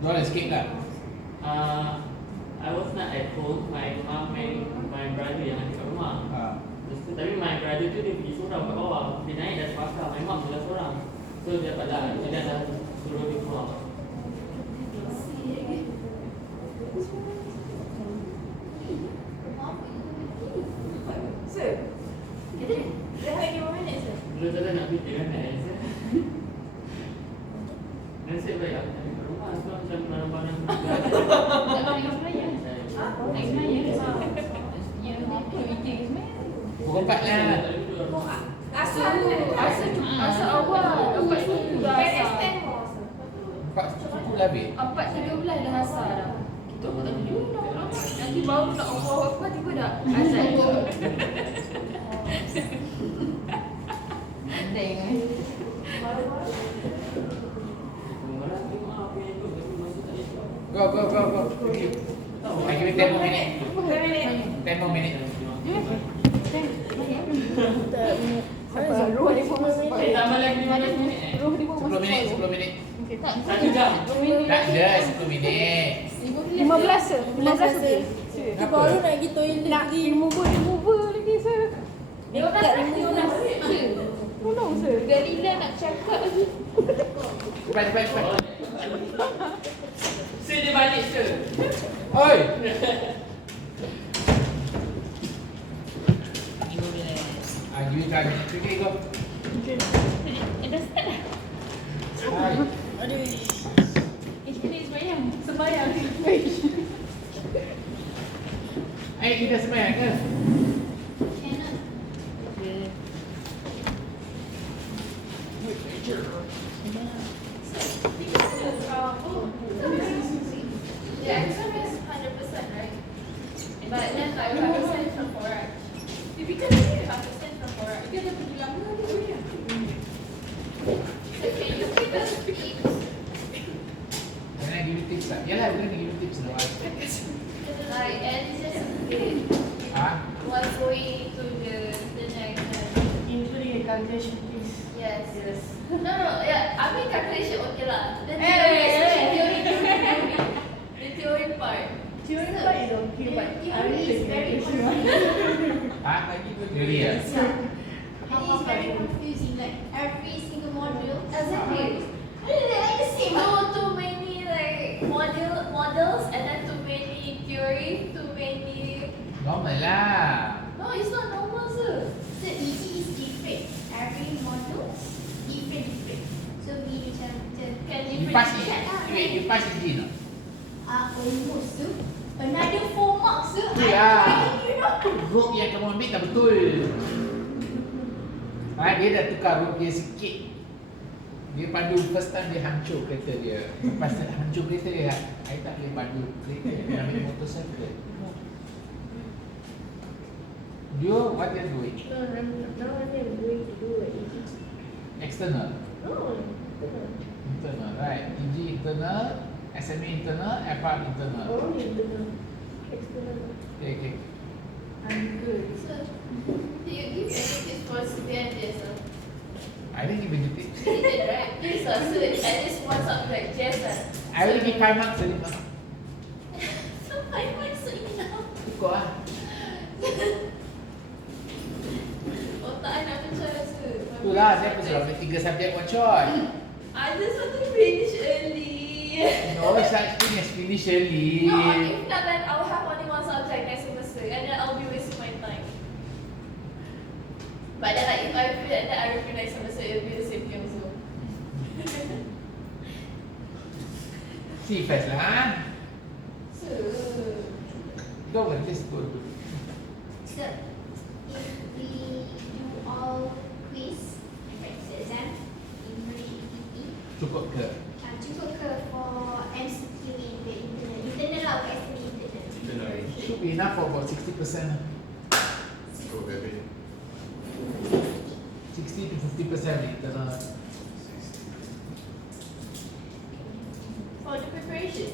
Diorang escape tak? I was not at home. My mom and my brother yang ada kat rumah. Lepas tu, tapi my brother tu dia pergi seorang kat bawah. Dia naik dah terbakar. My mom dah seorang. So dia dapat dah. Dia dah suruh dia keluar. Sir, dah lagi berapa minit, sir? Belum tak nak fikir kan Nasib Nasib baik aku tak ada kat rumah. Sebab macam barang-barang Tak boleh semayang. Nak semayang ke sir? Ya, apa meeting semayang? Pukul 4 lah. Asal awal 4 suku dah asal. 4 cukup lah habis. 4:13 dah asal dah. Kita pun tak boleh nak. Nanti baru nak Allah apa tiba dah asal. Tengok. Go. I give you 10 more minutes. 10 more minutes. Siapa? Roh ni pun masuk Tambah lagi 15 minit Roh ni pun 10 masuk minit, 10 minit. 1 jam. Tak ada 10 minit. 15 sir. 15 okey. Kenapa? Baru nak pergi toilet Nak lagi. remover lagi sir. Tak remover. Tolong sir. Galila nak cakap lagi. Cepat. Sir dia balik sir. Oi. You can quickly go. Dah start dah. Hai. Ini sembayang. Kita sembahyang ke? The exam is 100%, right? But then like 5% from Forage. If you can say 5% from Forage. Dia dah pergi lama tu ya. So can you give us tips? Can I give you tips lah? Yalah, we're gonna give you tips in a while. Like and it's just a bit Ah, what's going to the next Including a calculation, please. Yes. No, yeah. I mean calculation okay lah. The theory part. Theory part is okay, but Theory is very confusing. ah, really ya? It is very confusing. Like every single module. Exactly. Like no too many like models and then too many theory, too many. Normal lah. No, it's not normal, sir. So EG is different. Every module different. So we can You different. pass it. Wait, you pass it, no? Almost, sir. Another 4 marks, sir. Ya. I'm trying, you know. Rope yang kamu ambil tak betul. Ah, dia dah tukar rope dia sikit. Dia pandu first time dia hancur kereta dia. Lepas dia hancur kereta dia, I tak boleh pandu kereta. Dia ambil motorcycle. Dia what dia doing? No, I'm going to do it. External. No. Internal, right? EG internal, SMA internal, FR internal. Only internal. External. Okay. I'm good. Sir, do you give any tips for student this, sir? I didn't give you tips. You did, right? Please, sir. So at least one subject, yes, sir. I already give 5 marks already. So 5 marks so enough. Cukup lah. Otak I nak pecah, sir. Itulah saya pun sudah ambil 3 subjek one shot. I just want to finish early. No such thing as finish early. No, if not, then I'll have only one subject next semester, and then I'll be wasting my time. But then, like, if I feel like that, I repeat next semester, it'll be the same thing also. See first lah. So, Go with this good. so if we do all quiz and practice exam in pre-EPT, Cukup ke? cukup ke for MCQ in the internal lah, bukan external internal. Should be enough for about 60%. 60 to 50% internal. For the preparation,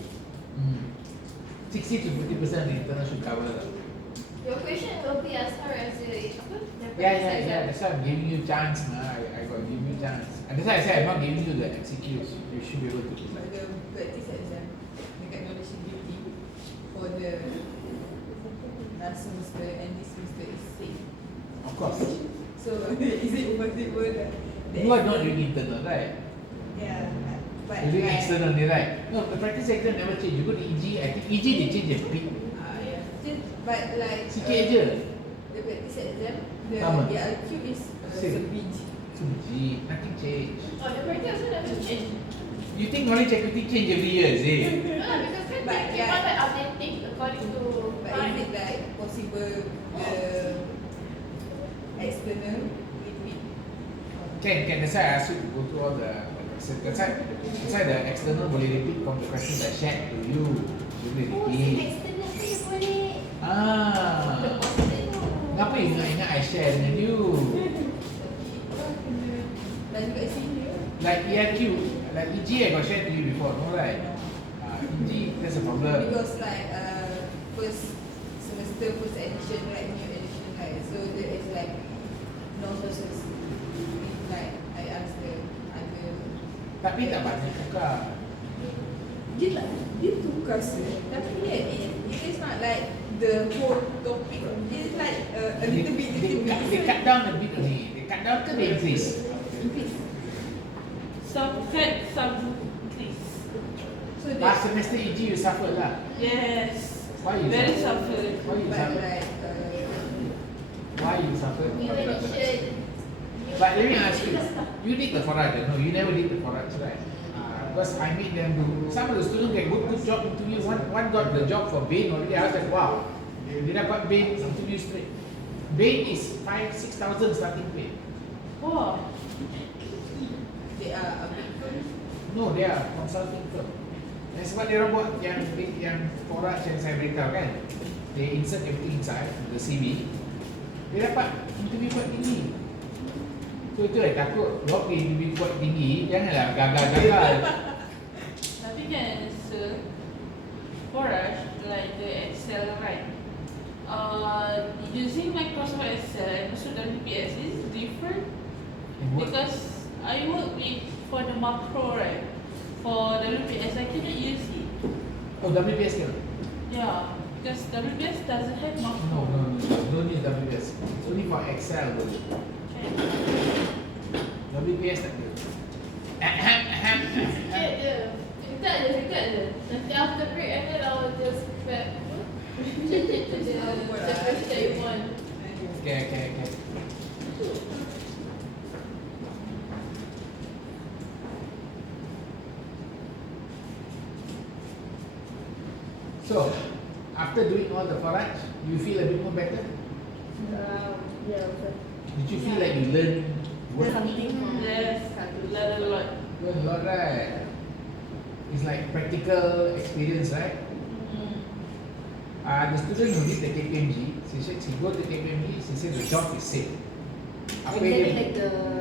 60 to 50% internal should cover lah. your question will be as hard as the Yeah. That's why I'm giving you chance, ma. I got give you chance. And that's why I said I'm not giving you the MCQs. You should be able to do that. Pada practice exam dekat knowledge ability for the last semester and this semester is same. Of course. So is it possible that You are not doing internal, right? Yeah, but You're doing external, right? No, the practice exam never change. You go to EG, I think EG they change a bit. yeah. But like Sikit je. the practice exam, the Sama. IQ is Same. sebiji. So EG, nothing change. Oh, the practice also never change. You think knowledge equity change every year, is it? No, because kan But keep yeah. on like updating according to But time. is it like possible the external repeat? Can. That's why I asked you to go through all the question. That's why the external boleh repeat from the questions I shared to you. You boleh Oh, repeat. external pun dia boleh. Ah. Kenapa you ingat I share dengan you? Dan kat sini Like ERQ, like EG I got shared to you before, no right? EG, that's a problem. because like first semester first edition, right, new edition, like right? So there is like no sources. Like I ask the other. Tapi tak banyak juga. Dia tukar sir. Tapi it is not like the whole topic. It is like a little bit. They cut down a bit only. They cut down ke they increase? Some cut, some increase. So Last semester EG you suffer lah. Yes. Why you Very suffer? suffer. Why you but suffer? like Why you suffer? You should. But let me ask you, you did the forage, no? You never did the forage, right? Because I made them do. Some of the students get good job interviews. One got the job for Bain already. I was like, wow, did I got Bain interview straight? Bain is 5,000-6,000 starting pay. Wow. they are a bit. No, they are consulting firm. Dan sebab dia orang buat yang forage yang saya beritahu kan, they insert everything inside the CV. Dia dapat interview kuat tinggi. So itu lah takut, waktu interview kuat tinggi, janganlah gagal-gagal. Tapi kan, sir, forage, like the Excel, right? Using Microsoft Excel and also WPS is different because I work with for the macro, right? For WPS, I cannot use it. Oh, WPS ke? Yeah, because WPS doesn't have macro. No, don't use WPS. It's only for Excel. Okay. WPS tak ada. Sikit je. Dekat je. Nanti after break and then I'll just change it to the version that you want. Okay. So, after doing all the forage, you feel a bit more better? Yeah, betul. Did you feel like you learned Something from yes, learn a lot. Learn a lot, right? It's like practical experience, right? The student who did the KPMG, she go to KPMG, she said the job is same.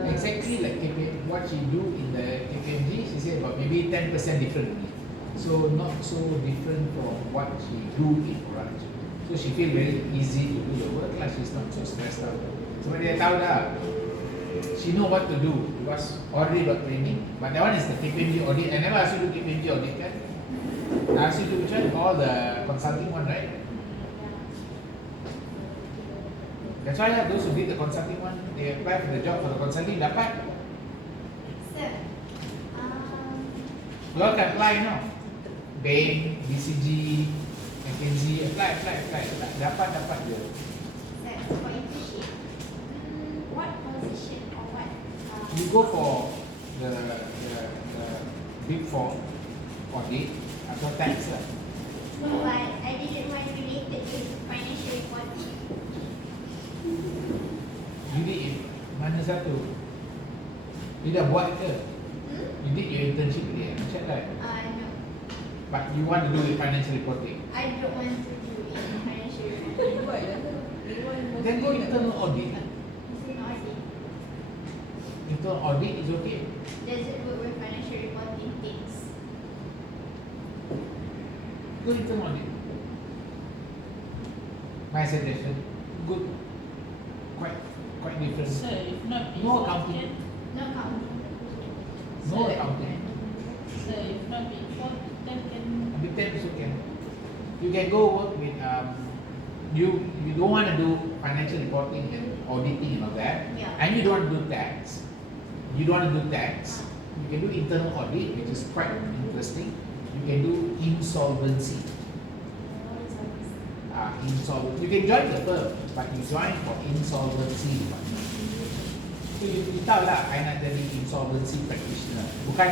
Exactly like KPMG, what she do in the KPMG, she said about maybe 10% different only. So not so different from what she do in forage. So she feel very easy to do the work lah. She's not so stressed out. Sebab dia tahu dah, she know what to do because already got training. But that one is the KPMG audit. I never asked you to do KPMG audit kan? I asked you to which one? All the consulting one, right? That's why those who did the consulting one, they apply for the job for the consulting dapat. Sir, You all can apply now. Bain, BCG, McKinsey, apply. Dapat je. sir, for internship, what position or what? You go for the Big Four audit atau tax lah. But I didn't want related with financial reporting. You did mana satu? You dah buat ke? You did your internship dia, check lah. No, But you want to do with financial reporting. I don't want to do in financial reporting. Buat lah tu. Then go internal audit lah. Is it audit? Internal audit is okay. Does it work with financial reporting things? Go internal audit. My suggestion, good. Quite different. So if not No before, accounting. No accounting. No accounting. So if not before, then can. Big Ten also can. You can go work with you don't want to do financial reporting and auditing and all that. Yeah. And you don't want to do tax. You don't want to do tax. You can do internal audit, which is quite interesting. You can do insolvency. Insolvency. You can join the firm, but you join for insolvency department. So you tahu lah, I nak jadi insolvency practitioner. Bukan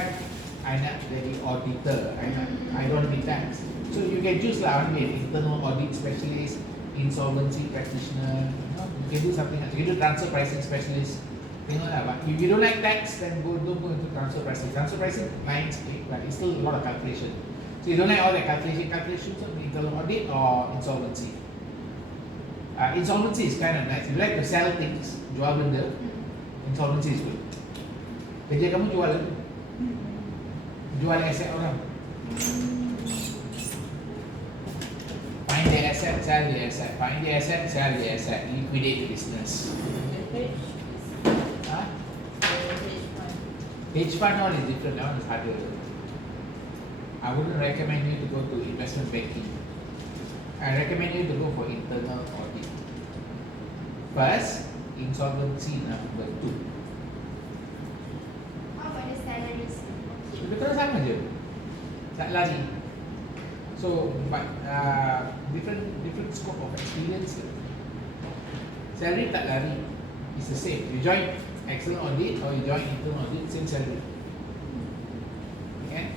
I nak jadi auditor. I don't need tax. So you can choose lah, one way, internal audit specialist, insolvency practitioner. You can do something else. You can do transfer pricing specialist. Tengok lah, but if you don't like tax, then don't go into transfer pricing. Transfer pricing, lain sikit, but it's still a lot of calculation. So you don't like all that calculations of internal audit or insolvency. Insolvency is kind of nice. If you like to sell things, jual benda, insolvency is good. Kerja kamu jual aset orang. Find the asset asset, sell the asset. Find the asset, sell the asset. Liquidate the business. Huh? Hedge fund all is different. That one is harder. I wouldn't recommend you to go to investment banking. I recommend you to go for internal audit. First, insolvency number 2. How about the salaries? Lebih kurang sama je. Tak lari. So, but different scope of experience. Salary tak lari. It's the same. You join external audit or you join internal audit, same salary. Okay?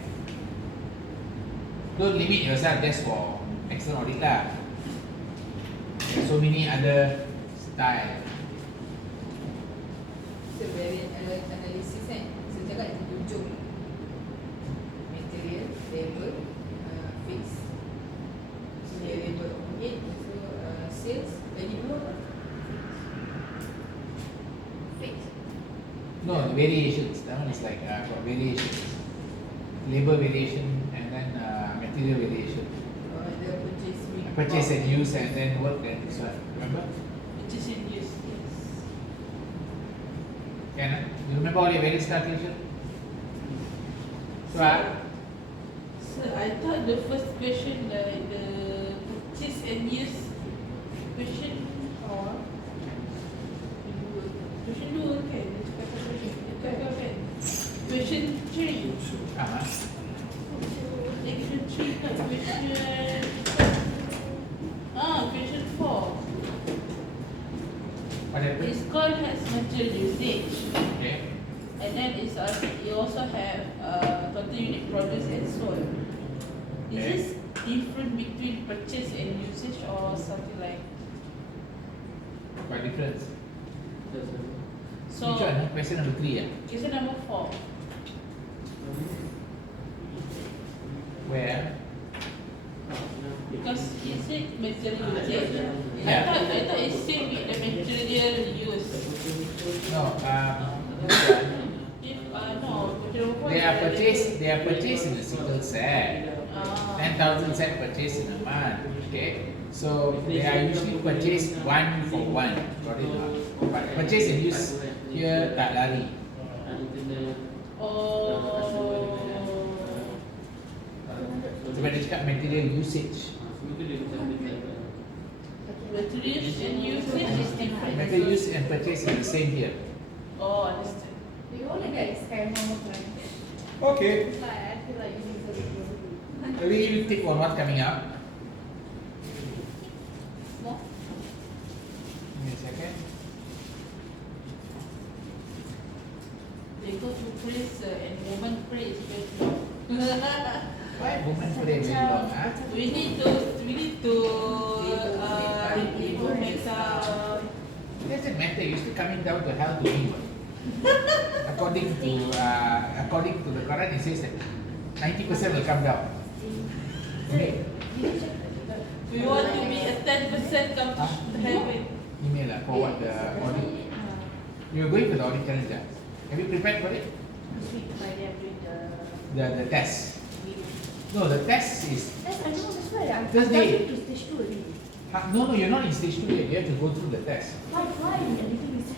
Don't limit yourself just for external audit lah. There's so many other style. So variant analysis kan, saya cakap di hujung material, labor, fix, labor overhead, so sales, lagi dua Fix. No, the variations. That one is like got variations. Labor variation and then material variation. the Purchase and use and then work and this one. Remember? Which is in use, yes. Can I? You remember all your various calculation? So, So I thought the first question, like the purchase and use question or question 2 kan? Dia cakap apa question? Question 3. Question 3 kat question. Question 4. what happened? It's called has material usage. Okay. And then you also have total unit produced and sold. Is Okay. this different between purchase and usage or something like? What difference? So Which one? Question number 3 question number 4. Where? Because he said material usage. Yeah. I thought it's same with the material use. No, If no, question number 4. they are purchased in a single set. 10,000 set purchased in a month. Okay. So they are usually purchased 1 for 1. Got it? But purchase and use here tak lari. Sebab dia cakap material usage. Material and usage is different. Material use and purchase is the same here. Oh, understand. Do you want to get Sky more time? Okay. Like, I feel like you need to Maybe you take on what's coming up. more. Give me a second. They go to praise and woman praise very long. Why woman play very long? We need to label makeup. Doesn't matter. You're still coming down to hell to me. According to the Quran, it says that 90% will come down. We want to be a 10% come to heaven. Email lah for what the audit. You're going for the audit challenge. Have you prepared for it? This week, Friday, I'm doing the The test. No, the test is That's I know, that's why I'm Thursday. to stage 2 already. no, you're not in stage 2 yet. You have to go through the test. Why everything is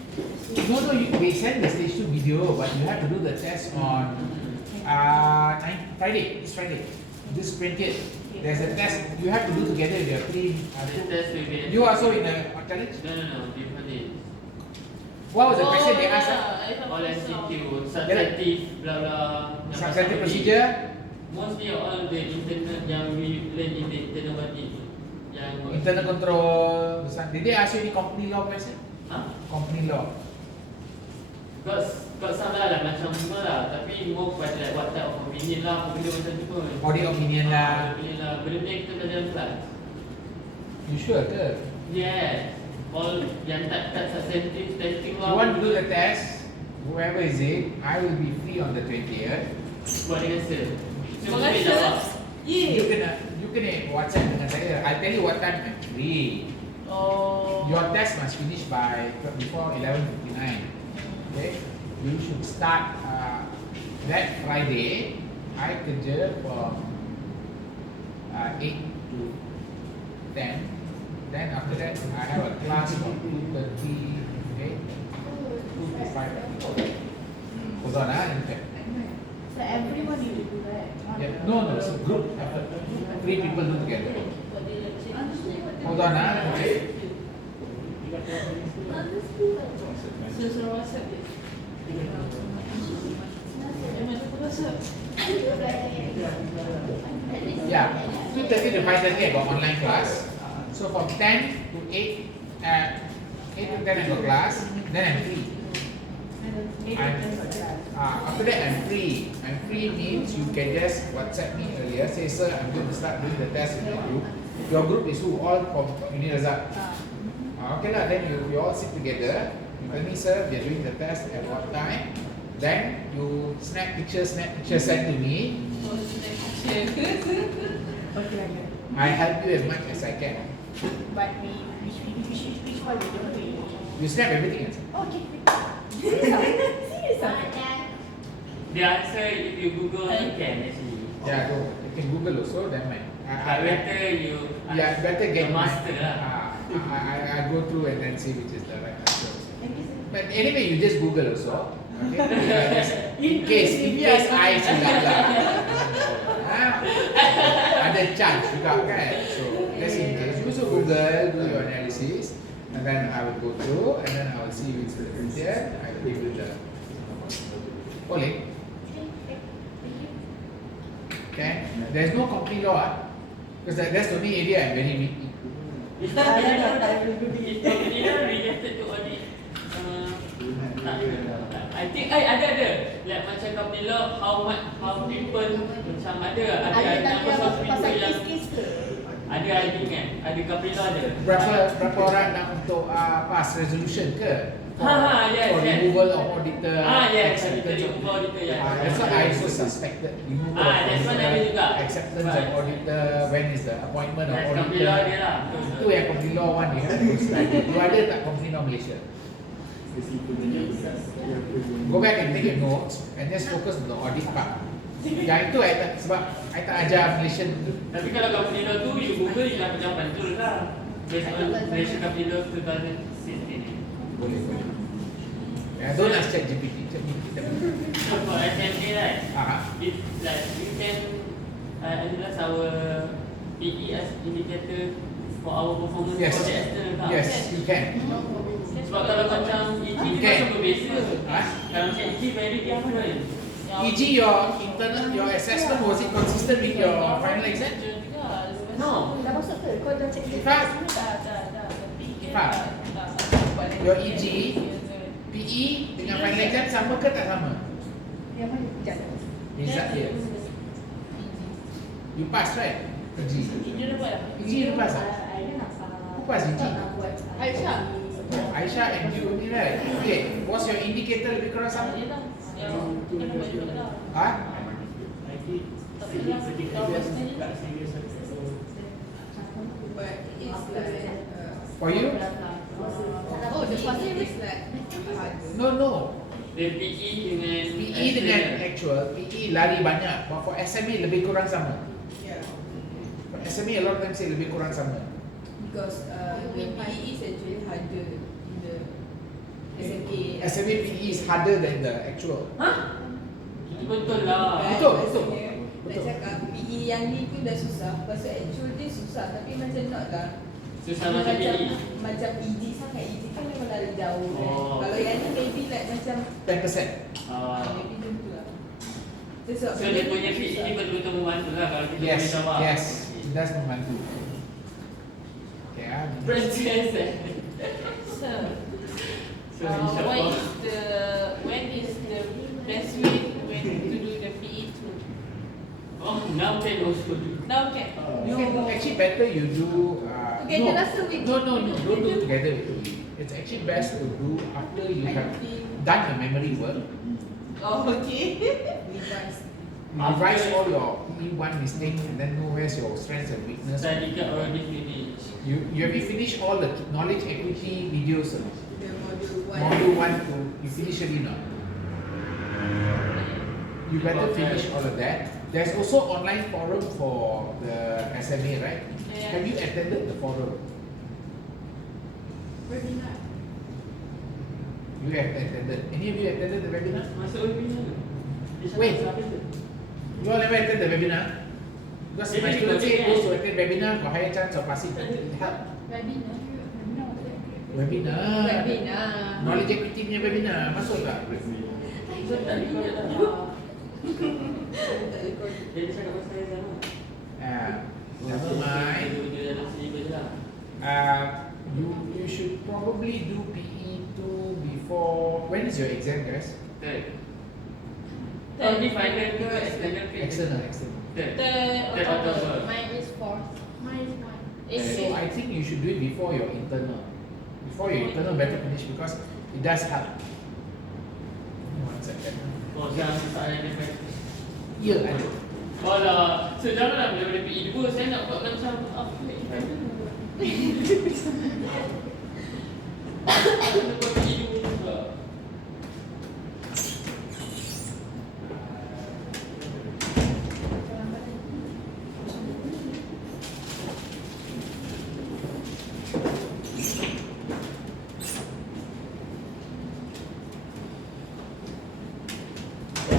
No, they send the stage 2 video, but you have to do the test on Friday. This Friday. This 20th. There's a test you have to do together with your team. You also in the challenge? No, different. What was the question they asked? All MCQ, substantive, blah blah. Substantive procedure? Mostly all the internal yang we learn in the internal audit. Yang Internal control. Did they ask you any company law question? Company law. Got some lah macam semua lah, tapi more kepada like what type of opinion lah, benda macam tu pun. Audit opinion lah. Opinion lah, benda yang kita belajar dalam kelas. You sure ke? Yeah, all yang tak substantive testing lah. You want to do the test? Whoever is it, I will be free on the 20th. Buat dengan sir. Terima kasih. You kena WhatsApp dengan saya. I'll tell you what time I'm free. Oh. Your test must finish by before 11:59. Okay? You should start that Friday. I kerja from 8 to 10. Then after that, I have a class from 2:30, okay, 2 to 5. Hold on, let me check. So everyone need to do that. Yeah, no, it's a group effort. 3 people do together. Hold on, okay. Suruh WhatsApp dia. Memang dia WhatsApp. Yeah, 2:30 to 5:30 I got online class. So from 10 to 8, 8 to 10 I got class. Then I'm free. After that I'm free. I'm free means you can just WhatsApp me earlier. Say, sir, I'm going to start doing the test in your group. Your group is who? All from Uni Razak. Okay lah, then you all sit together. You tell me, sir, we are doing the test at what time. Then you snap pictures, send to me. I help you as much as I can. But which one we don't do? You snap everything. Okay. Serious ah? The answer if you Google you can actually. Yeah, go. You can Google also. Then But better you yeah, better get the master lah. I go through and then see which is the right answer. But anyway, you just Google also. Okay? in case I silap lah. Ada chance juga kan. So let's in case. You also Google, do your analysis, and then I will go through, and then I will see which is the answer. I will give you the. Boleh? Okay. There's no company law, because that's the only area I'm very weak in. If company law related to audit, I think ada. Like macam company law, how people macam ada number of people yang ada I think kan, ada company law ada. Berapa orang nak untuk pass resolution ke? Yes, For removal of auditor. Yes, acceptance of removal auditor, yeah. That's what I also suspected. Removal of That's what auditor, ada juga. acceptance of auditor, when is the appointment of That's company law dia auditor. lah. Itu yang company law one you have to study. You ada tak company law Malaysia? Go back and take your notes and just focus on the audit part. Yang itu sebab I tak ajar Malaysian. Tapi kalau company law tu you Google you dah macam betul lah. Based on Malaysia company law 2016 ni. Boleh. Don't ask ChatGPT. For SMA right, if like we can analyze our PE as indicator for our performance Yes. for the external account. Yes, you can. Sebab kalau macam EG ni Okay. macam berbeza. Kalau macam EG very dia apa dah? EG, your assessment, was it consistent with your final exam? No. Dah masuk ke? Kau dah check Ifat, Dah. your EG, PE dengan final exam sama ke tak sama? Yang mana? Sekejap. Result dia. You pass right? EG. Dia dah buat dah. EG you pass tak? Who pass EG? Aisyah. Aisyah and you only right? Okay, what's your indicator lebih kurang sama? Dia dah. Yang dia dah buat juga dah. Ha? Tak pernah. Kalau pasal ni. But it's like For you? oh the passing is like harder. No. Dia PE dengan PE dengan actual, PE lari banyak. But for SMA lebih kurang sama. Yeah. For SMA a lot of them say lebih kurang sama. Because the PE is actually harder in the SMK. SMA PE is harder than the actual. Betul lah. Betul. Nak cakap PE yang ni pun dah susah. Pasal actual dia susah. Tapi macam not lah. Susah Dia macam PE. Macam EG sangat. EG kan memang lari jauh kan. Oh. Kalau yang ni maybe like macam 10%. maybe macam tu lah. Sebab So dia punya PE ni betul-betul membantu lah kalau kita Yes, boleh jawab. yes. It does membantu. Okay, Princess So, So insyaAllah. when is the best way to do the PE too? Oh, now can also do. Now can. You can actually better you do. Together lah, so we- no. Don't do together with the week. It's actually best to do after you have done your memory work. Oh, okay. revise. Revise all your E1 mistakes and then know where's your strengths and weakness. Study card already finished. You have finished all the knowledge equity videos. The module 1. Module 1 to you finish already now. You better finish all of that. There's also online forum for the SMA, right? Yeah. Have you attended the forum? Webinar. You have attended. Any of you attended the webinar? Masuk webinar ke? Dia cakap Wait. pasal apa tu? You all never attended the webinar? Because my Maybe students say because those who attend webinar got higher chance of passing the help. Webinar. Webinar. Webinar. Knowledge equity punya webinar. Masuk tak? So tak record tak? Dia cakap pasal exam lah. Never mind. Dia dalam syllabus je lah. You should probably do PE2 before. When is your exam, guys? Third. Oh, ni final juga external ke? External. Third. Third October. Mine is 4th. Mine is one. So I think you should do it before your internal. Before your internal better finish because it does help. One second. Oh, sekarang soalan dia practice. Ya, ada. Oh lah, so janganlah bila PE2 saya nak buat macam apa ni? Aku nak buat PE2 juga.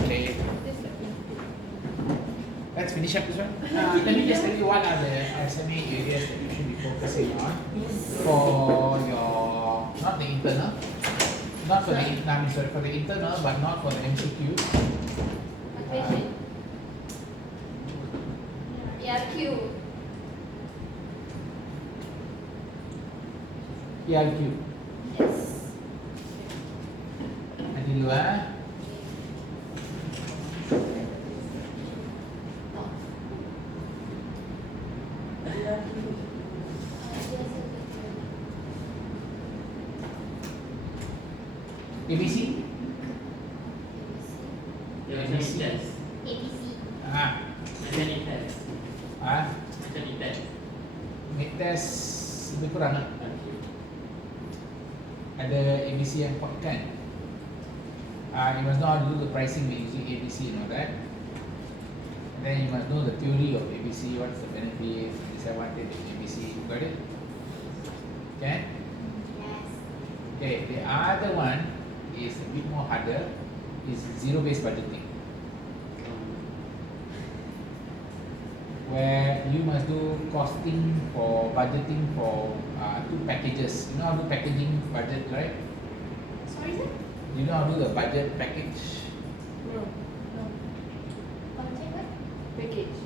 Okay. Let's finish up this one. Let me just tell you what are the SMA areas that you should be focusing on for your, not the internal, not for the, sorry, for the internal, but not for the MCQ. Question. PRQ. PRQ. Yes. Nanti dulu ABC. Dia macam ni test. ABC. Macam ni test. Macam ni test. Mid test lebih kurang lah. Okay. Ada ABC yang kuat kan? You must know how to do the pricing by using ABC and all that. And then you must know the theory of ABC, what's the benefit, disadvantage of ABC. Got it? Okay? Yes. Okay, the other one is a bit more harder, is zero-based budgeting. Where you must do costing for budgeting for two packages. You know how to do packaging budget, right? Sorry, sir? You know how to do the budget package? No. Budget what? Package.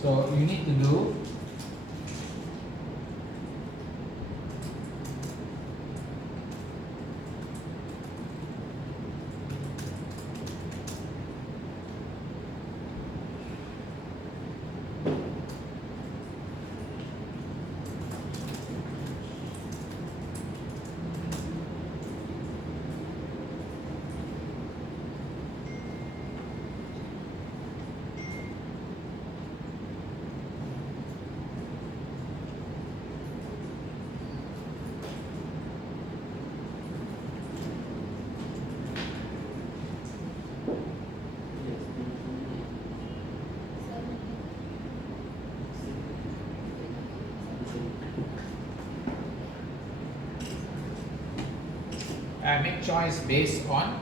So you need to do make choice based on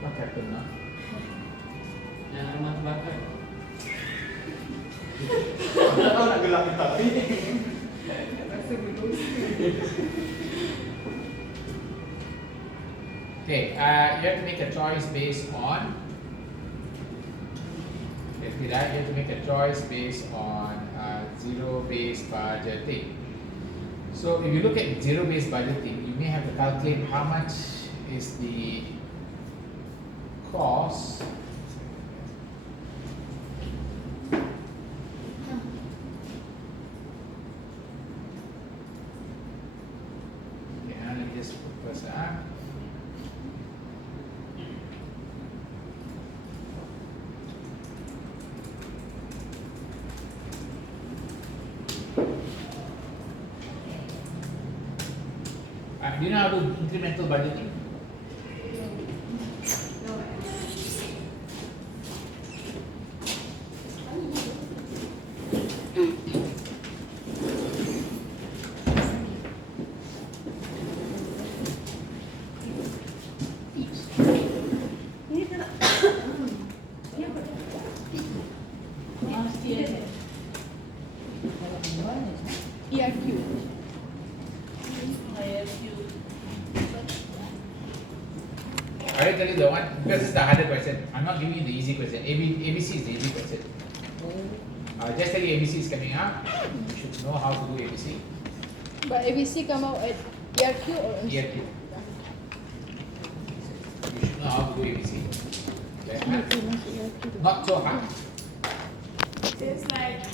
what happened now? Jangan rumah terbakar. Kau nak gelap tapi Rasa berdosa. Okay, you have to make a choice based on. You have to make a choice based on zero-based budgeting. So if you look at zero-based budgeting, you may have to calculate how much is the cost. Okay, let me just put first. Do you know how to do incremental budgeting? ERQ. I will tell you the one because it's the harder question. I'm not giving you the easy question. ABC is the easy question. Just tell you ABC is coming up. You should know how to do ABC. But ABC come out at ERQ or MC? ERQ. You should know how to do ABC. Okay, Masuk ERQ tu. not so hard. It's like